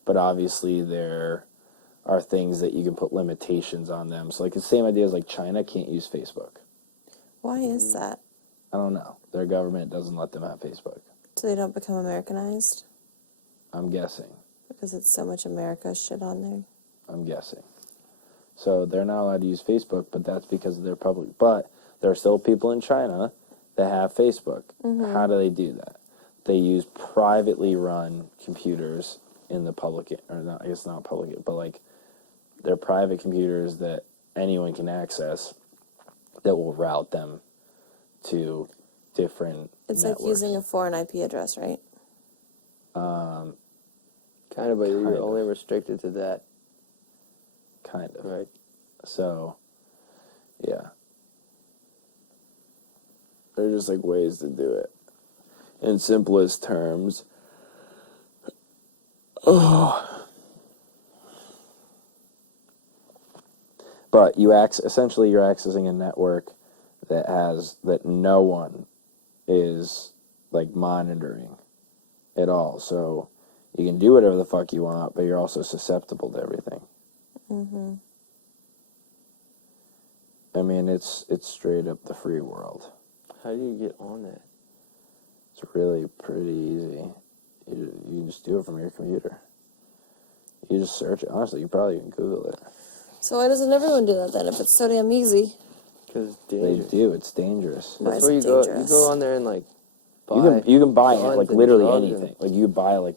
but obviously there are things that you can put limitations on them. So like the same idea as like China can't use Facebook. Why is that? I don't know. Their government doesn't let them have Facebook. So they don't become Americanized? I'm guessing. Because it's so much America shit on there. I'm guessing. So they're not allowed to use Facebook, but that's because of their public. But there are still people in China that have Facebook. Mm-hmm. How do they do that? They use privately run computers in the public, or not, I guess not public, but like they're private computers that anyone can access that will route them to different It's networks. like using a foreign IP address, right? Kind of, but Kind you're of. only restricted to that. Kind of. Right. So, yeah. They're just like ways to do it. In simplest terms, but essentially you're accessing a network that no one is like monitoring at all. So you can do whatever the fuck you want, but you're also susceptible to everything. Mm-hmm. I mean, it's straight up the free world. How do you get on that? It's really pretty easy. You just do it from your computer. You just search it. Honestly, you probably can Google it. So why doesn't everyone do that then if it's so damn easy? Because it's They dangerous. do. It's dangerous. Why That's is where it you go. You dangerous? go on there and like buy. You can buy guns like and literally drugs and- anything. Like you buy like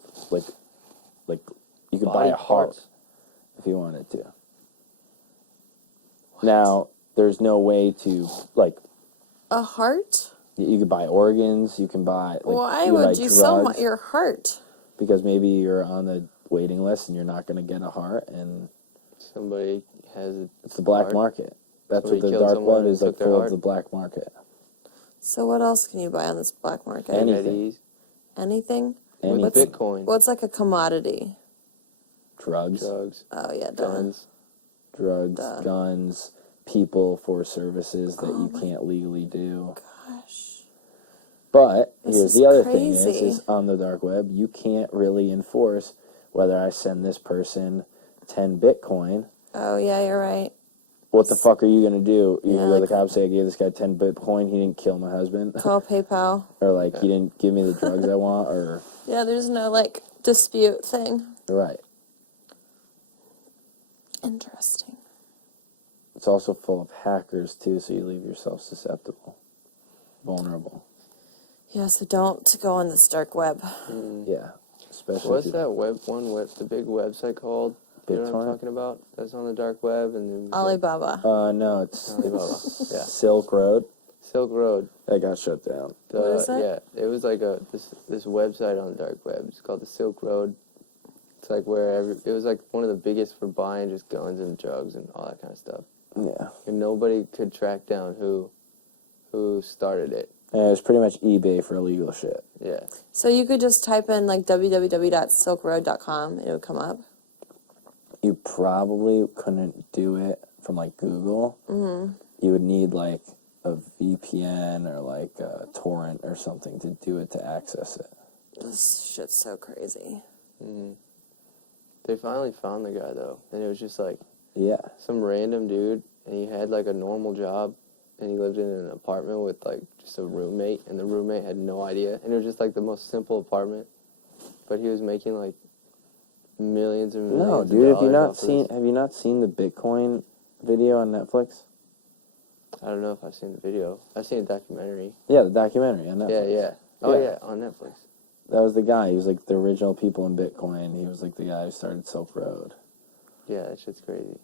you could buy Body a heart parts. if you wanted to. Now there's no way to like A heart? you could buy organs. You can buy. Like, Why you can buy would you sell drugs, your heart? Because maybe you're on the waiting list and you're not going to get a heart, and Somebody has it. it's the black Heart. market. That's Somebody what the killed dark someone web and is, like took their full of heart. the black market. So what else can you buy on this black market? Anything. Anything? With Anything. Bitcoin, What's like a commodity? Drugs, drugs, Oh yeah, duh. guns. drugs, guns, people for services that you can't legally do. Gosh. But This here's is the other crazy. thing is on the dark web, you can't really enforce whether I send this person 10 Bitcoin. Oh yeah, you're right. What the fuck are you going to do? You're Yeah, going to go to like- the cops and say, I gave this guy 10 Bitcoin, he didn't kill my husband? Call PayPal. Or like, he didn't give me the drugs I want? Or, Yeah, there's no like dispute thing. right. Interesting. It's also full of hackers too, so you leave yourself susceptible, vulnerable. Yeah, so don't go on this dark web. Yeah, especially What's if you- that the big website called? You know what I'm BitTorrent? talking about? That's on the dark web and then Alibaba. No, it's Alibaba, yeah. Silk Road. Silk Road. That got shut down. What is that? Yeah, it was like this website on the dark web. It's called the Silk Road. It's like it was like one of the biggest for buying just guns and drugs and all that kind of stuff. Yeah. And nobody could track down who started it. Yeah, it was pretty much eBay for illegal shit. Yeah. So you could just type in like www.silkroad.com and it would come up. You probably couldn't do it from like Google. Mm-hmm. You would need like a VPN or like a torrent or something to do it to access it. This shit's so crazy. They finally found the guy though, and it was just like Yeah. some random dude, and he had like a normal job, and he lived in an apartment with like just a roommate, and the roommate had no idea, and it was just like the most simple apartment, but he was making like millions and millions. No, of dude. dollars off of this. Have you not seen the Bitcoin video on Netflix? I don't know if I've seen the video. I've seen a documentary. Yeah, the documentary on Netflix. Yeah. Oh Yeah. yeah, on Netflix. That was the guy. He was like the original people in Bitcoin. He was like the guy who started Silk Road. Yeah, that shit's crazy.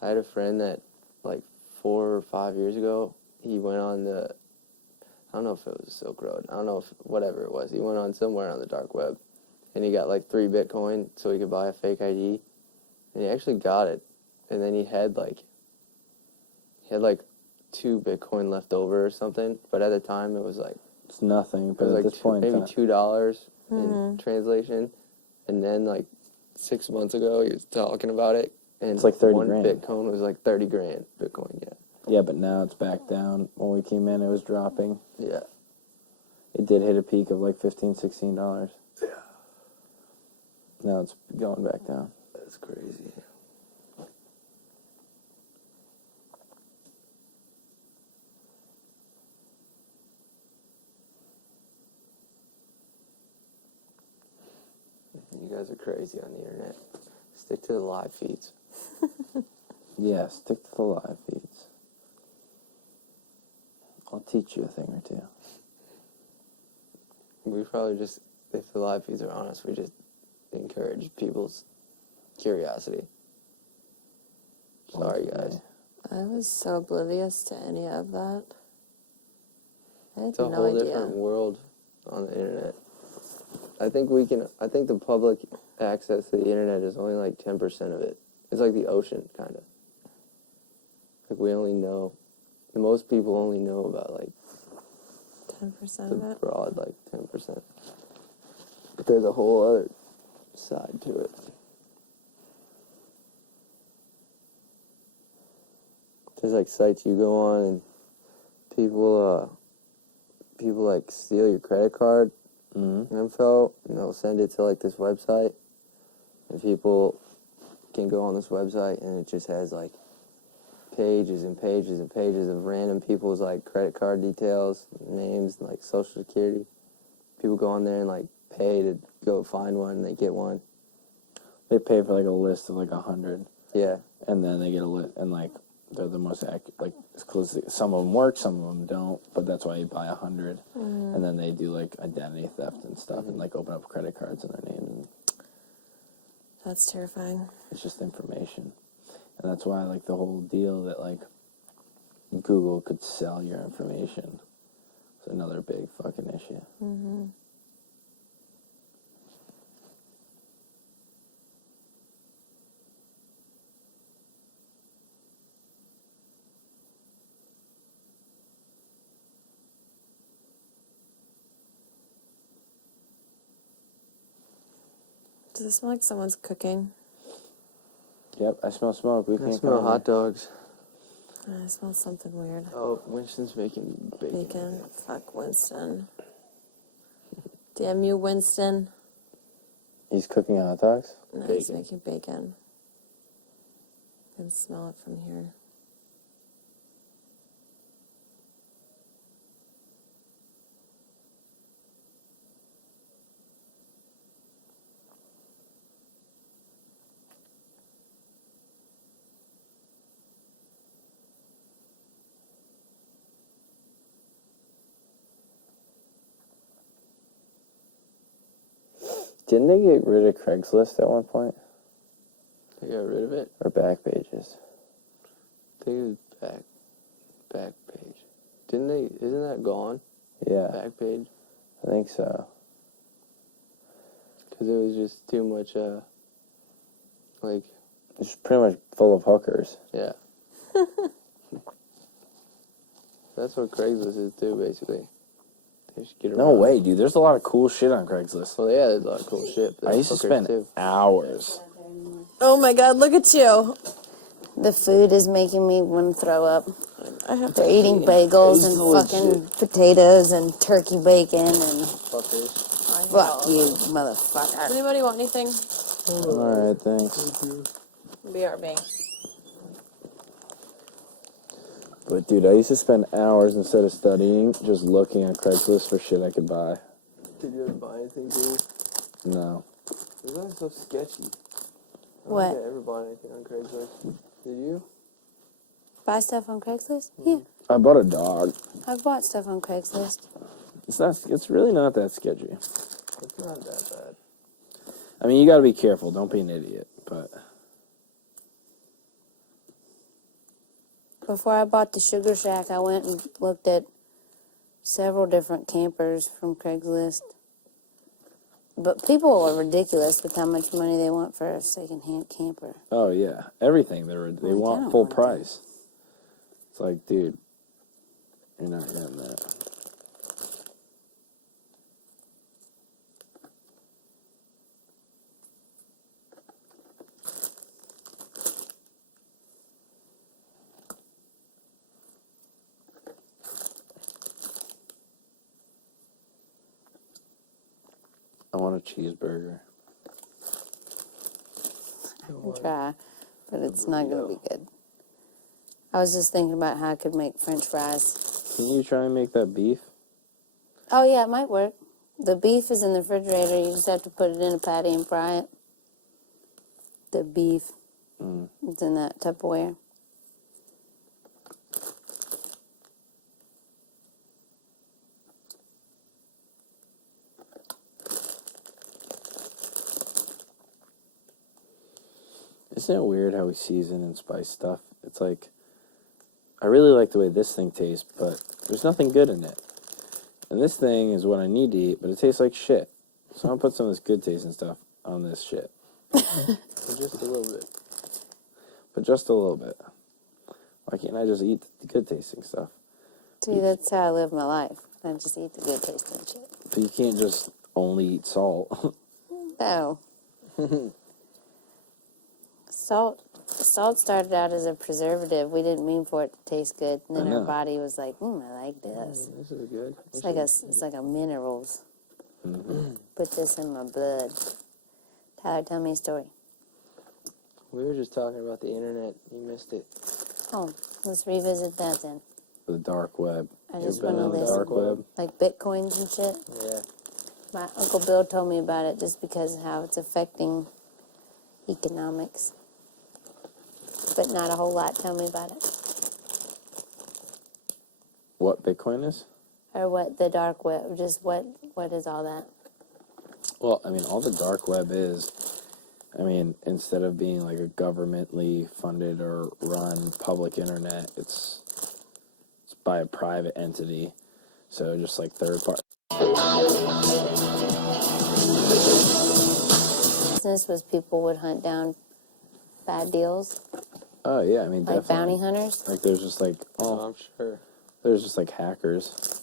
I had a friend that, like, 4 or 5 years ago, he went on I don't know if it was the Silk Road. I don't know whatever it was. He went on somewhere on the dark web, and he got, like, 3 Bitcoin so he could buy a fake ID, and he actually got it. and then he had like 2 Bitcoin left over or something. But at the time, it was like It's nothing, but at like this point, maybe $2 Mm-hmm. in translation, and then like 6 months ago, he was talking about it, and It's like 30 one grand. Bitcoin was like 30 grand Bitcoin. yeah, but now it's back down. When we came in, it was dropping. Yeah. It did hit a peak of like $15, $16. Yeah. Now it's going back down. That's crazy. You guys are crazy on the internet. Stick to the live feeds. Yeah, stick to the live feeds. I'll teach you a thing or two. We probably just, if the live feeds are on us, we just encourage people's curiosity. Sorry, guys. I was so oblivious to any of that. I had It's a no whole idea. different world on the internet. I think the public access to the internet is only like 10% of it. It's like the ocean, kind of. Like we only know, most people only know about like 10% of the it. broad, like 10%. But there's a whole other side to it. There's like sites you go on and people like steal your credit card info, and they'll send it to like this website, and people can go on this website, and it just has like pages and pages and pages of random people's like credit card details, names, and like social security. People go on there and like pay to go find one, and they get one. They pay for like a list of like 100. Yeah. And then they get a list, and like they're the most accurate. Like, because some of them work, some of them don't. But that's why you buy 100, and then they do like identity theft and stuff, and like open up credit cards in their name, and That's terrifying. it's just information. And that's why like the whole deal that like Google could sell your information is another big fucking issue. Mm-hmm. Does it smell like someone's cooking? Yep, I smell smoke. We I can't smell come hot in dogs. I smell something weird. Oh, Winston's making bacon. Bacon. Fuck Winston. Damn you, Winston. here. He's cooking hot dogs. No, he's making bacon. I can smell it from here. Didn't they get rid of Craigslist at one point? They got rid of it. Or back pages? I think it was back page. Didn't they? Isn't that gone? Yeah, Back page. I think so. Because it was just too much. Like, It's pretty much full of hookers. yeah. That's what Craigslist is too, basically. They should get No around. way, dude. There's a lot of cool shit on Craigslist. Well, yeah, there's a lot of cool shit. I used to spend hours. Oh my god, look at you. The food is making me want to throw up. I have They're to eating pee. bagels and Holy fucking potatoes and turkey bacon and Fuckers. I hate fuck all of you, them. motherfucker. Does anybody want anything? Alright, thanks. BRB. But dude, I used to spend hours instead of studying just looking at Craigslist for shit I could buy. Did you ever buy anything, dude? No. It was so sketchy. I don't What? think I ever bought anything on Craigslist. Did you? Buy stuff on Craigslist? Yeah, I bought a dog. I've bought stuff on Craigslist. It's really not that sketchy. It's not that bad. I mean, you gotta be careful. Don't be an idiot. But Before I bought the Sugar Shack, I went and looked at several different campers from Craigslist. But people are ridiculous with how much money they want for a secondhand camper. Oh yeah, everything they Like, want I don't full want that. price. It's like, dude, you're not getting that. I want a cheeseburger. I'll try, but it's not going to be good. I was just thinking about how I could make French fries. Can you try and make that beef? Oh, yeah, it might work. The beef is in the refrigerator. You just have to put it in a patty and fry it. The beef. It's in that Tupperware. Isn't it weird how we season and spice stuff? It's like, I really like the way this thing tastes, but there's nothing good in it. And this thing is what I need to eat, but it tastes like shit. So I'm gonna put some of this good tasting stuff on this shit. But just a little bit. But just a little bit. Why can't I just eat the good tasting stuff? See, that's how I live my life. I just eat the good tasting shit. But you can't just only eat salt. No. Salt started out as a preservative. We didn't mean for it to taste good, and then I our know. body was like, I like this. This is good. It's like a minerals. Put this in my blood. Tyler, tell me a story. We were just talking about the internet. You missed it. Oh, let's revisit that then. The dark web. I You just ever been want to on the dark listen. web? Like Bitcoins and shit. Yeah. My Uncle Bill told me about it just because of how it's affecting economics. But not a whole lot. Tell me about it. What Bitcoin is? Or what the dark web, just what is all that? Well, I mean, all the dark web is, I mean, instead of being like a governmentally funded or run public internet, it's by a private entity. So just like third party. Business was people would hunt down bad deals, Oh yeah, I mean, like definitely. bounty hunters. Like there's just like, Oh, I'm sure. there's just like hackers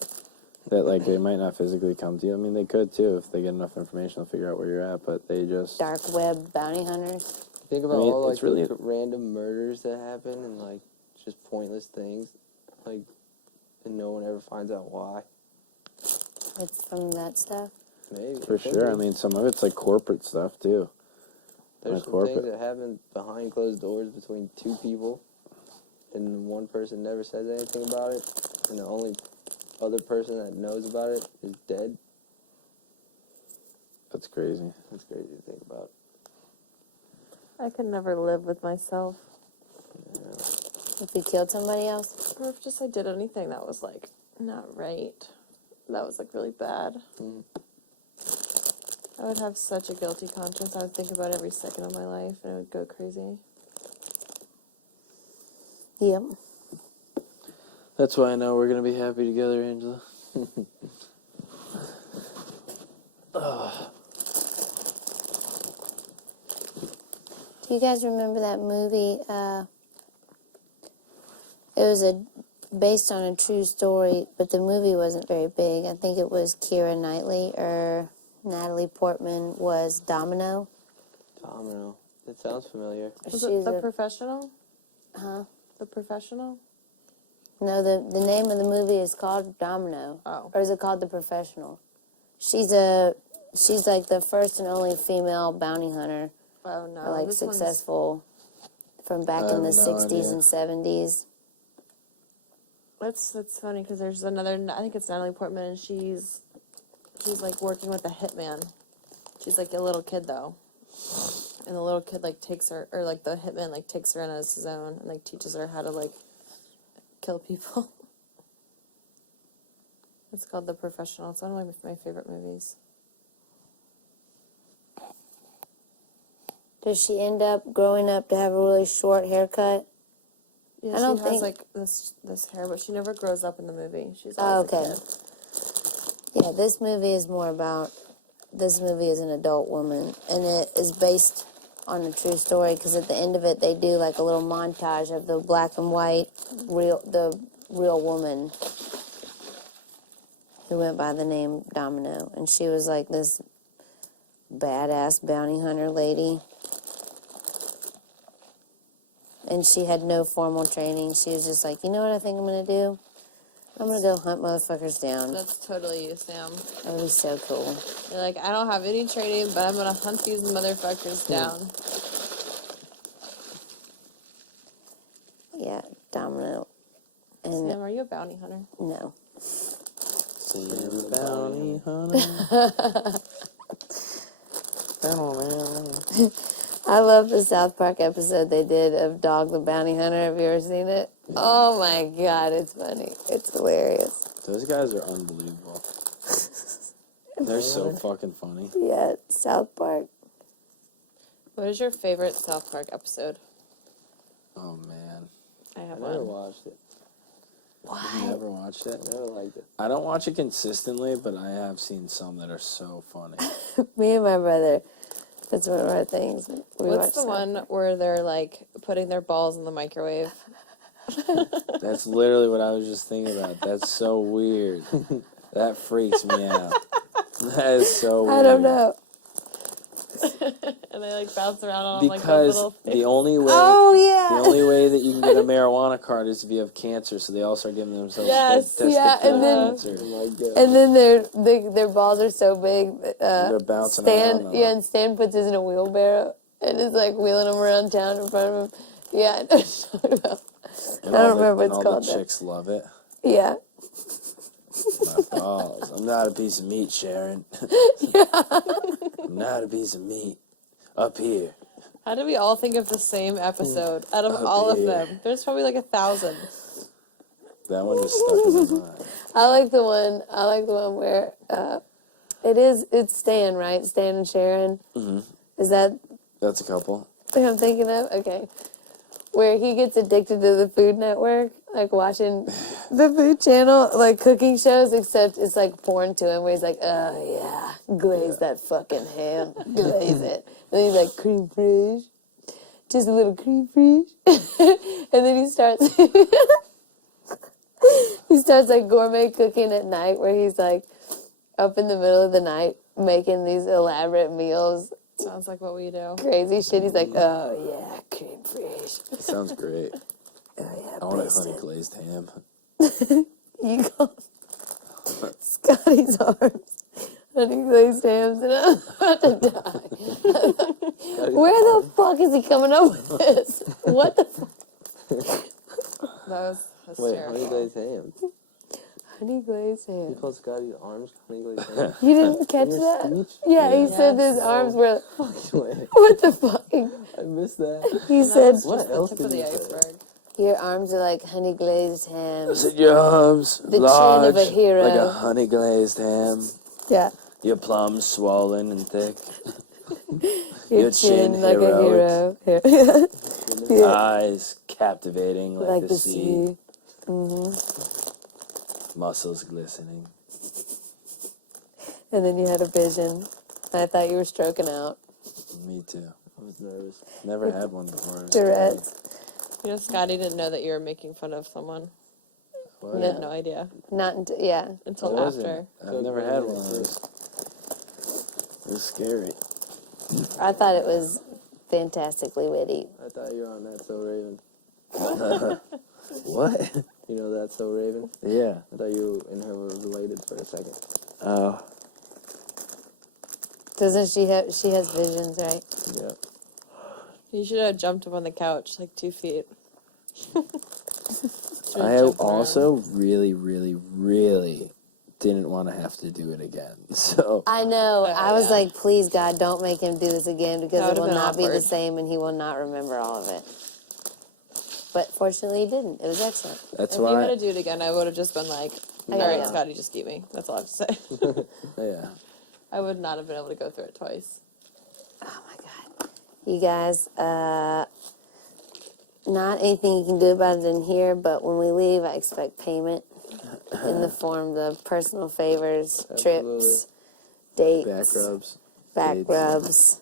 that like they might not physically come to you. I mean, they could too if they get enough information. They'll figure out where you're at, but they just Dark web bounty hunters. Think about I mean, all like it's really- the random murders that happen and like just pointless things, like, and no one ever finds out why. It's from that stuff. Maybe for it could sure. be. I mean, some of it's like corporate stuff too. There's like some corporate. things that happen behind closed doors between two people, and one person never says anything about it, and the only other person that knows about it is dead. That's crazy. That's crazy to think about. I could never live with myself. If you killed somebody else. Or if just I did anything that was like not right. That was like really bad. I would have such a guilty conscience. I would think about every second of my life and it would go crazy. Yep. That's why I know we're gonna be happy together, Angela. Do you guys remember that movie? It was based on a true story, but the movie wasn't very big. I think it was Keira Knightley or Natalie Portman was Domino. Domino. That sounds familiar. Was She's it The a- Professional? Huh? The Professional? No, the name of the movie is called Domino. Oh. Or is it called The Professional? She's like the first and only female bounty hunter, Oh no. or like this one's- successful from back I in the have no 60s idea. and 70s. That's funny because there's another. I think it's Natalie Portman, and she's like working with a hitman. She's like a little kid though, and the little kid like takes her, or like the hitman like takes her in as his own, and like teaches her how to like kill people. It's called The Professional. It's one of my favorite movies. Does she end up growing up to have a really short haircut? Yeah, I she don't has think- like this hair, but she never grows up in the movie. She's Oh, always okay. a kid. Yeah, this movie is more about this movie is an adult woman, and it is based on a true story. Because at the end of it, they do like a little montage of the black and white the real woman who went by the name Domino, and she was like this badass bounty hunter lady. And she had no formal training. She was just like, you know what I think I'm going to do? I'm going to go hunt motherfuckers down. That's totally you, Sam. That would be so cool. You're like, I don't have any training, but I'm gonna hunt these motherfuckers down. Yeah, Domino. And Sam, are you a bounty hunter? no. Sam Bounty Hunter. I love the South Park episode they did of Dog the Bounty Hunter. Have you ever seen it? Oh my god, it's funny. It's hilarious. Those guys are unbelievable. They're so fucking funny. Yeah, South Park. What is your favorite South Park episode? Oh man, I I have never one. watched it. What? you never watched it? I never liked it. I don't watch it consistently, but I have seen some that are so funny. Me and my brother. That's one of our things. We What's watch the South one Park. where they're like putting their balls in the microwave? That's literally what I was just thinking about. That's so weird. That freaks me out. That is so weird. I don't know. And they like bounce around on like those Because little the only way Oh, the yeah. only way that you can get a marijuana card is if you have cancer, so they all start giving themselves Yes, yeah, and then- cancer. Oh my god. And then their balls are so big. They're bouncing Stan, around. yeah, and Stan puts his in a wheelbarrow and is like wheeling them around town in front of him. Yeah, I know what you're talking about. And I don't all the- remember what and it's all called, the though. chicks love it. Yeah. My balls. I'm not a piece of meat, Sharon. I'm not a piece of meat. Up here. How do we all think of the same episode out of all of here. them? There's probably like 1,000. That one just stuck in my mind. I like the one where it's Stan, right? Stan and Sharon. Mm-hmm. Is that That's a couple. what I'm thinking of? Okay. Where he gets addicted to the Food Network, like watching the Food Channel, like cooking shows, except it's like porn to him, where he's like, oh yeah, glaze that fucking ham, glaze it. And he's like, cream fraiche, just a little cream fraiche. And then he starts, like gourmet cooking at night, where he's like up in the middle of the night making these elaborate meals. Sounds like what we do. Crazy shit. He's like, oh yeah, cream fraiche. That sounds great. Oh yeah, I want a basted. honey glazed ham. You got Scotty's arms, honey glazed hams, and I'm about to die. Where the fuck is he coming up with this? What the fuck? That was Wait, hysterical. honey glazed ham. Honey glazed You ham. called Scotty's arms honey glazed ham? You didn't catch In your that? speech? Yeah, he said Yes. his arms were. Wait, What the fuck? I missed that. He That said was What just the else tip did of the you say? iceberg. your arms are like honey glazed hams. Said your arms The chin large of a hero. like a honey glazed ham. Yeah, Your plums swollen and thick. your Your chin chin like heroic. a hero. Yeah, Eyes captivating like, like the sea. Mm-hmm. Muscles glistening. And then you had a vision. I thought you were stroking out. Me too. I was nervous. Never had one before. Tourette's. You know, Scotty didn't know that you were making fun of someone. What? He had no idea Not until, yeah. until I after. wasn't. I've never had one of those. It was scary. I thought it was fantastically witty. I thought you were on That's So Raven. What? You know That's So Raven? Yeah. I thought you and her were related for a second. Oh. Doesn't she have, she has visions, right? Yeah. You should have jumped up on the couch like 2 feet. Should've I jumped also really, really, really didn't want to have to do it again. So I know. Oh, I was yeah. like, please, God, don't make him do this again because That it will would've been not be the awkward. same and he will not remember all of it. But fortunately, he didn't. It was excellent. that's If you had why. to do it again, I would have just been like, I all right, know. Scotty, just keep me. That's all I have to say. Yeah. I would not have been able to go through it twice. Oh my God. You guys, not anything you can do about it in here, but when we leave, I expect payment in the form of personal favors, trips, dates, Back rubs. back dates. rubs.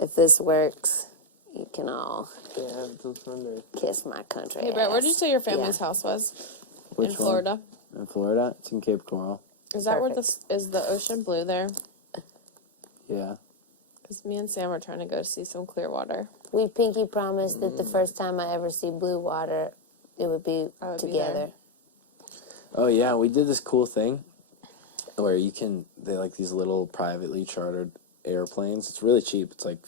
If this works, you can all Yeah, until Sunday. kiss my country. Hey Brett, where'd you ass. say your family's Yeah. house was? Which In one? Florida. In Florida, it's in Cape Coral. Is that where Perfect. this is the ocean blue there? Yeah. Because me and Sam are trying to go see some clear water. We pinky promised that the first time I ever see blue water, it would be I would be together. there. Oh yeah, we did this cool thing where they like these little privately chartered airplanes. It's really cheap. It's like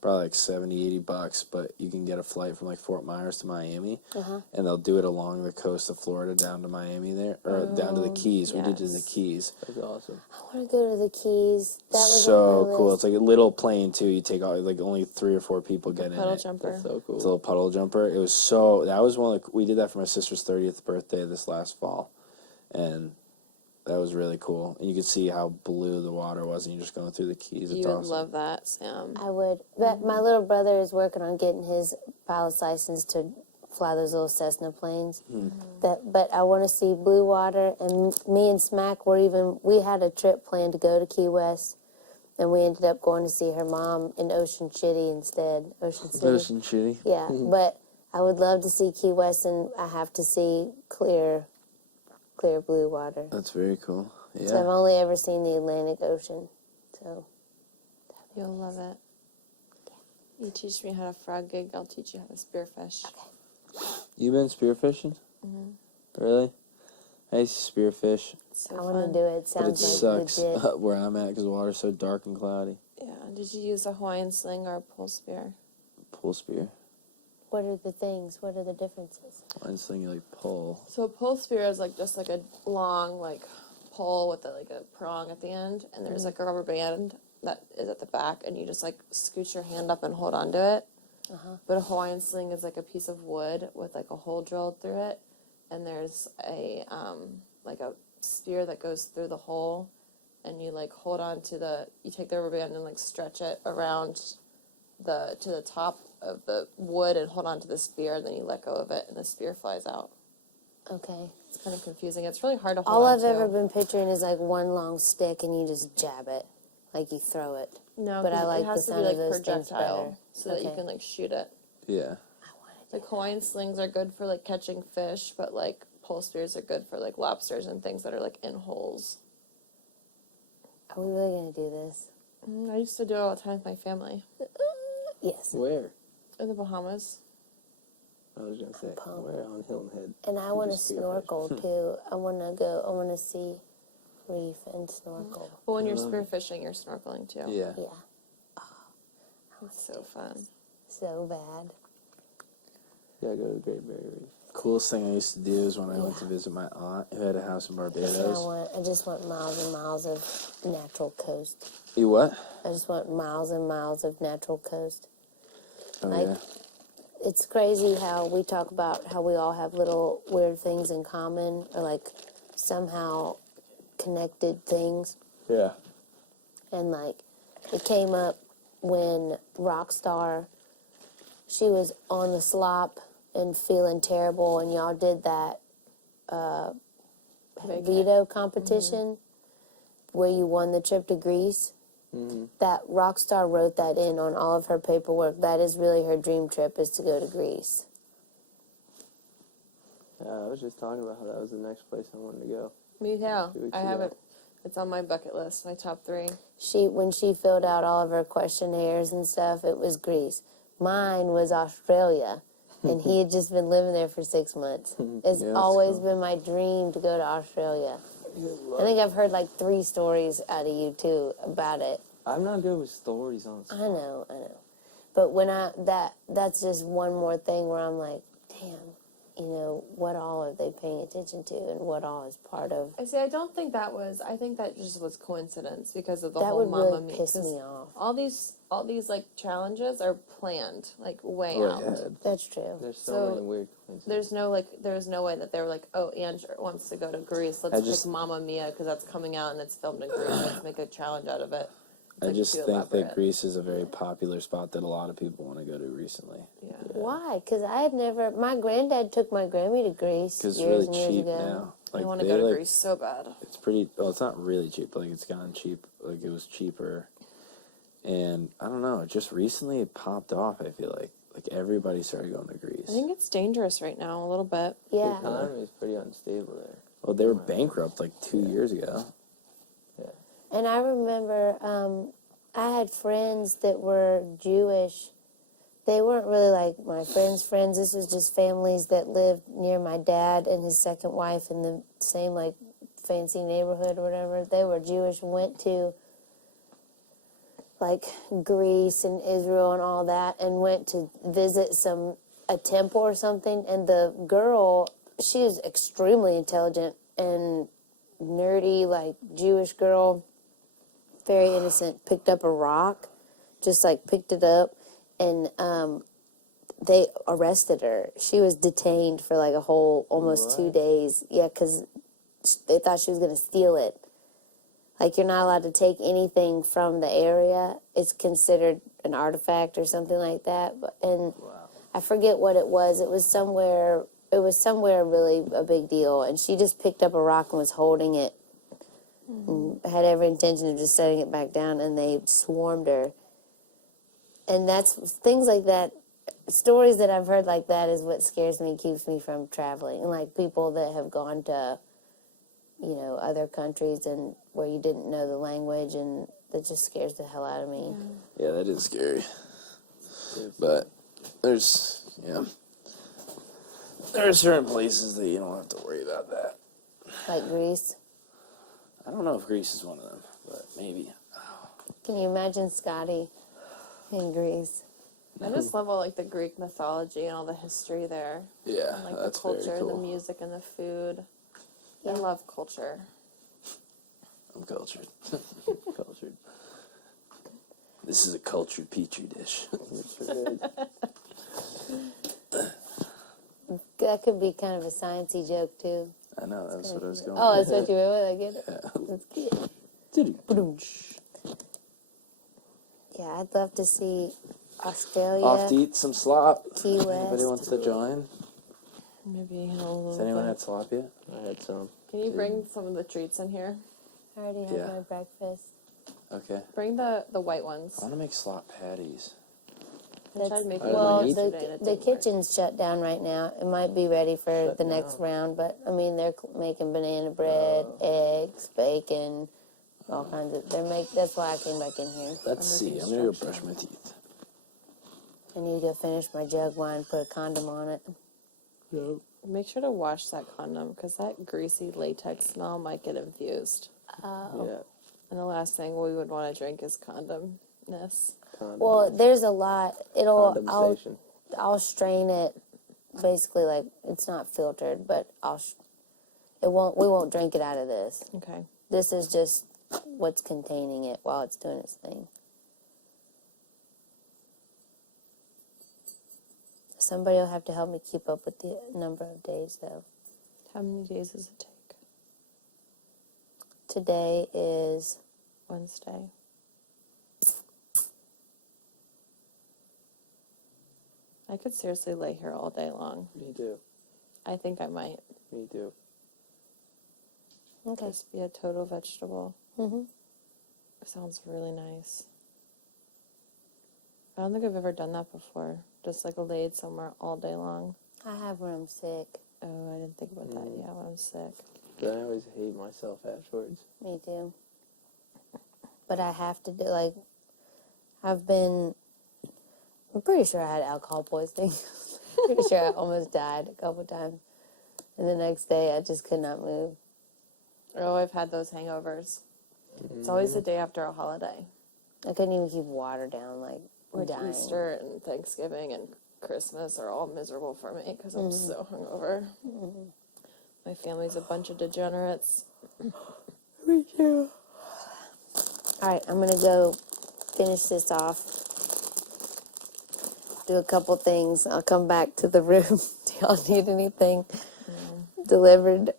probably like $70-$80, but you can get a flight from like Fort Myers to Miami, and they'll do it along the coast of Florida down to Miami there, or down to the Keys. We did it in the yes. Keys. That's awesome. I want to go to the Keys. That was So on my cool. list. It's like a little plane too. You take out like only 3 or 4 people get in Puddle it. jumper. That's so cool. It's a little puddle jumper. It was so. That was one. We did that for my sister's 30th birthday this last fall, and that was really cool. And you could see how blue the water was, and you're just going through the Keys. It's You would awesome. love that, Sam. I would. But my little brother is working on getting his pilot's license to fly those little Cessna planes. But I want to see blue water. And me and Smack we had a trip planned to go to Key West, and we ended up going to see her mom in Ocean City instead. Ocean City. Ocean Shitty. Yeah, but I would love to see Key West, and I have to see clear blue water. That's very cool. So I've Yeah. only ever seen the Atlantic Ocean. So You'll love it. You teach me how to frog gig, I'll teach you how to spearfish. You been spearfishing? Really? I used to spearfish, It's so I want fun. to do it. but it Sounds like sucks legit. where I'm at because the water's so dark and cloudy. Yeah. Did you use a Hawaiian sling or a pole spear? Pull spear. What are the things? What are the differences? Mine's thing you like pull. So a pole spear is like just like a long like pole with like a prong at the end, and there's like a rubber band that is at the back, and you just like scoot your hand up and hold onto it. But a Hawaiian sling is like a piece of wood with like a hole drilled through it, and there's a like a spear that goes through the hole, and you like hold on to you take the rubber band and like stretch it around to the top of the wood and hold on to the spear, and then you let go of it and the spear flies out. Okay. It's kind of confusing. It's really hard to hold All on I've to. ever been picturing is like one long stick and you just jab it. Like you throw it. No, but I 'cause like it has the to be sound like of those things projectile better. so that you Okay. can like shoot it. Yeah. Like Hawaiian slings are good for like catching fish, but like pole spears are good for like lobsters and things that are like in holes. Are we really going to do this? I used to do it all the time with my family Yes. Where? in the Bahamas. I was gonna say Pump. where on Hilton Head. And I want to just spearfish. snorkel too. I want to see reef and snorkel. But when you're spearfishing, you're snorkeling too. Yeah. Yeah. It's so fun. So bad. Yeah, go to the Great Barrier Reef. Coolest thing I used to do is when I went to visit my aunt who had a house in That's Barbados. what I just want miles and miles of natural coast. You what? I just want miles and miles of natural coast. Oh Like- yeah. It's crazy how we talk about how we all have little weird things in common or like somehow connected things. Yeah. And like it came up when Rockstar, she was on the slop and feeling terrible, and y'all did that veto competition where you won the trip to Greece. That Rockstar wrote that in on all of her paperwork. That is really her dream trip, is to go to Greece. Yeah, I was just talking about how that was the next place I wanted to go. Me too. 2 weeks I have ago. it. It's on my bucket list, my top 3. When she filled out all of her questionnaires and stuff, it was Greece. Mine was Australia, and he had just been living there for 6 months. It's Yeah, that's always cool. been my dream to go to Australia. I think I've heard like 3 stories out of you too about it. I'm not good with stories on. I know. But when that's just one more thing where I'm like, damn, what all are they paying attention to, and what all is part of. I see. I don't think that was. I think that just was coincidence because of the That whole would Mamma really Mia. piss 'cause me off. All these like challenges are planned, like way Way out. ahead. That's true. There's so So, many weird coincidences. There's no way that they were like, oh, Andrew wants to go to Greece. Let's I just- pick Mamma Mia because that's coming out and it's filmed in Greece. Let's make a challenge out of it. It's, I like, just too think elaborate. that Greece is a very popular spot that a lot of people want to go to recently. Yeah. Why? Because I had never. My granddad took my Grammy to Greece Because it's years really and years cheap ago. now. I Like want to they go to like Greece so bad. it's pretty. Well, it's not really cheap. But, like it's gotten cheap. Like it was cheaper, and I don't know. Just recently it popped off. I feel like everybody started going to Greece. I think it's dangerous right now, a little bit. The Yeah. economy is pretty unstable there. Well, they were bankrupt like 2 years ago. And I remember I had friends that were Jewish. They weren't really like my friends' friends. This was just families that lived near my dad and his second wife in the same like fancy neighborhood or whatever. They were Jewish, went to like Greece and Israel and all that, and went to visit a temple or something. And the girl, she is extremely intelligent and nerdy, like Jewish girl, very innocent. Picked up a rock, just like picked it up, and they arrested her. She was detained for like a whole almost 2 days. Yeah, because they thought she was going to steal it. Like, you're not allowed to take anything from the area. It's considered an artifact or something like that. And I forget what it was. It was somewhere really a big deal. And she just picked up a rock and was holding it. And had every intention of just setting it back down, and they swarmed her. And that's things like that. Stories that I've heard like that is what scares me, keeps me from traveling. And like people that have gone to, other countries and where you didn't know the language, and that just scares the hell out of me. Yeah, that is scary. But there are certain places that you don't have to worry about that. Like Greece. I don't know if Greece is one of them, but maybe. Can you imagine Scotty in Greece? I just love all like the Greek mythology and all the history there. Yeah, And like that's the culture, very cool. the music, and the food. I Yeah. love culture. I'm cultured. Cultured. This is a cultured petri dish. That could be kind of a sciencey joke too. I know, that's what I was going Oh, with. that's what you went with. I get it. That's cute. Boom. Yeah, I'd love to see Australia. Off to eat some slop. Key West. Anybody wants to join? Maybe a little Has anyone bit. had slop yet? I had some. Can you bring some of the treats in here? I already had Yeah. my breakfast. Okay. Bring the white ones. I want to make slop patties. I tried making Well, one the yesterday and it didn't work. kitchen's shut down right now. It might be ready for Shut the next down. round, but I mean they're making banana bread, eggs, bacon, all kinds of. That's why I came back in here. Let's see. I'm going to go brush my teeth. I need to finish my jug wine, put a condom on it. Make sure to wash that condom because that greasy latex smell might get infused. Yeah. And the last thing we would want to drink is condomness. Well, there's a lot. Condensation. I'll strain it. Basically, like it's not filtered, but we won't drink it out of this. Okay. This is just what's containing it while it's doing its thing. Somebody will have to help me keep up with the number of days, though. How many days does it take? Today is Wednesday. I could seriously lay here all day long. Me too. I think I might Me too. okay. just be a total vegetable. Mhm. It sounds really nice. I don't think I've ever done that before. Just like laid somewhere all day long. I have when I'm sick. Oh, I didn't think about that. Yeah, when I'm sick. But I always hate myself afterwards. Me too. But I have to do I'm pretty sure I had alcohol poisoning. Pretty sure I almost died a couple times. And the next day I just could not move. Oh, I've had those hangovers. It's always the day after a holiday. I couldn't even keep water down, like dying. Easter and Thanksgiving and Christmas are all miserable for me because I'm so hungover. My family's a bunch of degenerates. Me too. Alright, I'm gonna go finish this off. Do a couple things. I'll come back to the room. Do y'all need anything delivered?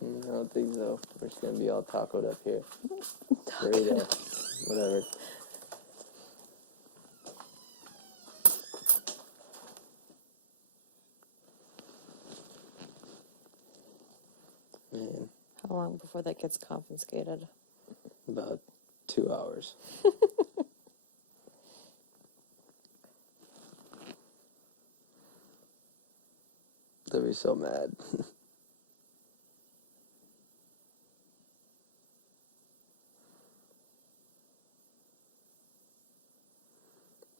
I don't think so. We're just gonna be all tacoed up here. Burrito. Whatever. Man, How long before that gets confiscated? about 2 hours. They'll be so mad.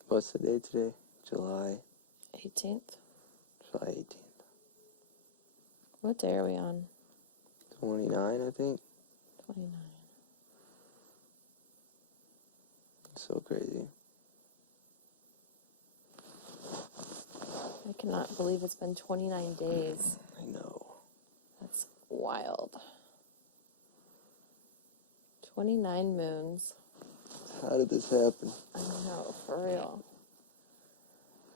What's the date today? July 18th. 18th. What day are we on? 29, I think. 29. It's so crazy. I cannot believe it's been 29 days. I know. That's wild. 29 moons. How did this happen? I know, for real.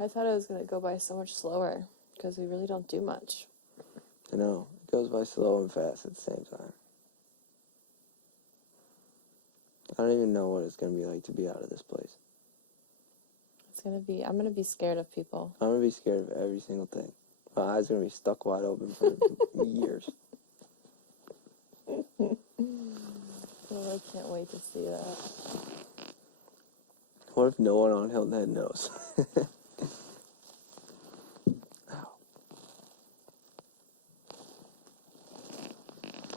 I thought it was going to go by so much slower because we really don't do much. I know. It goes by slow and fast at the same time. I don't even know what it's going to be like to be out of this place. I'm going to be scared of people. I'm going to be scared of every single thing. My eyes are going to be stuck wide open for years. Oh, I can't wait to see that. What if no one on Hilton Head knows? Ow.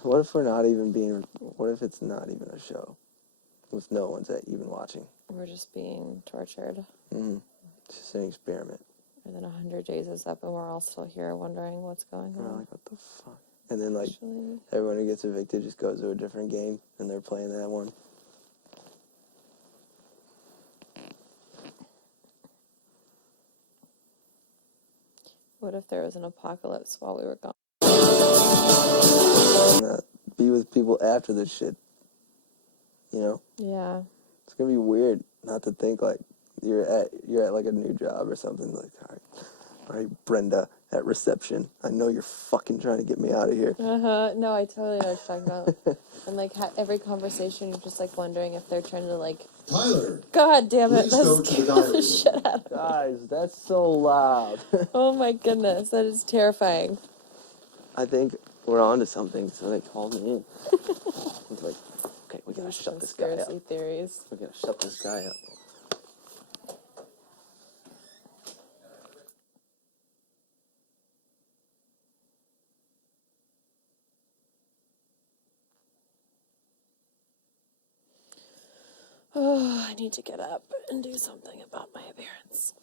What if what if it's not even a show? If no one's even watching? We're just being tortured. Mm-hmm. It's just an experiment. And then 100 days is up and we're all still here wondering what's going We're on. like, what the fuck? And then, like, Actually, everyone who gets evicted just goes to a different game, and they're playing that one. what if there was an apocalypse while we were gone? And be with people after this shit. You know? Yeah. It's gonna be weird not to think, like, you're at like a new job or something. Like, all right, Brenda at reception. I know you're fucking trying to get me out of here. No, I totally know what you're talking about. And like every conversation, you're just like wondering if they're trying to like. Tyler, God damn it! please That go to the scared dining the room. shit out of me. Guys, that's so loud. Oh my goodness, that is terrifying. I think we're on to something, so they called me in. It's like, okay, we gotta shut this guy up. Conspiracy theories. We gotta shut this guy up. Oh, I need to get up and do something about my appearance.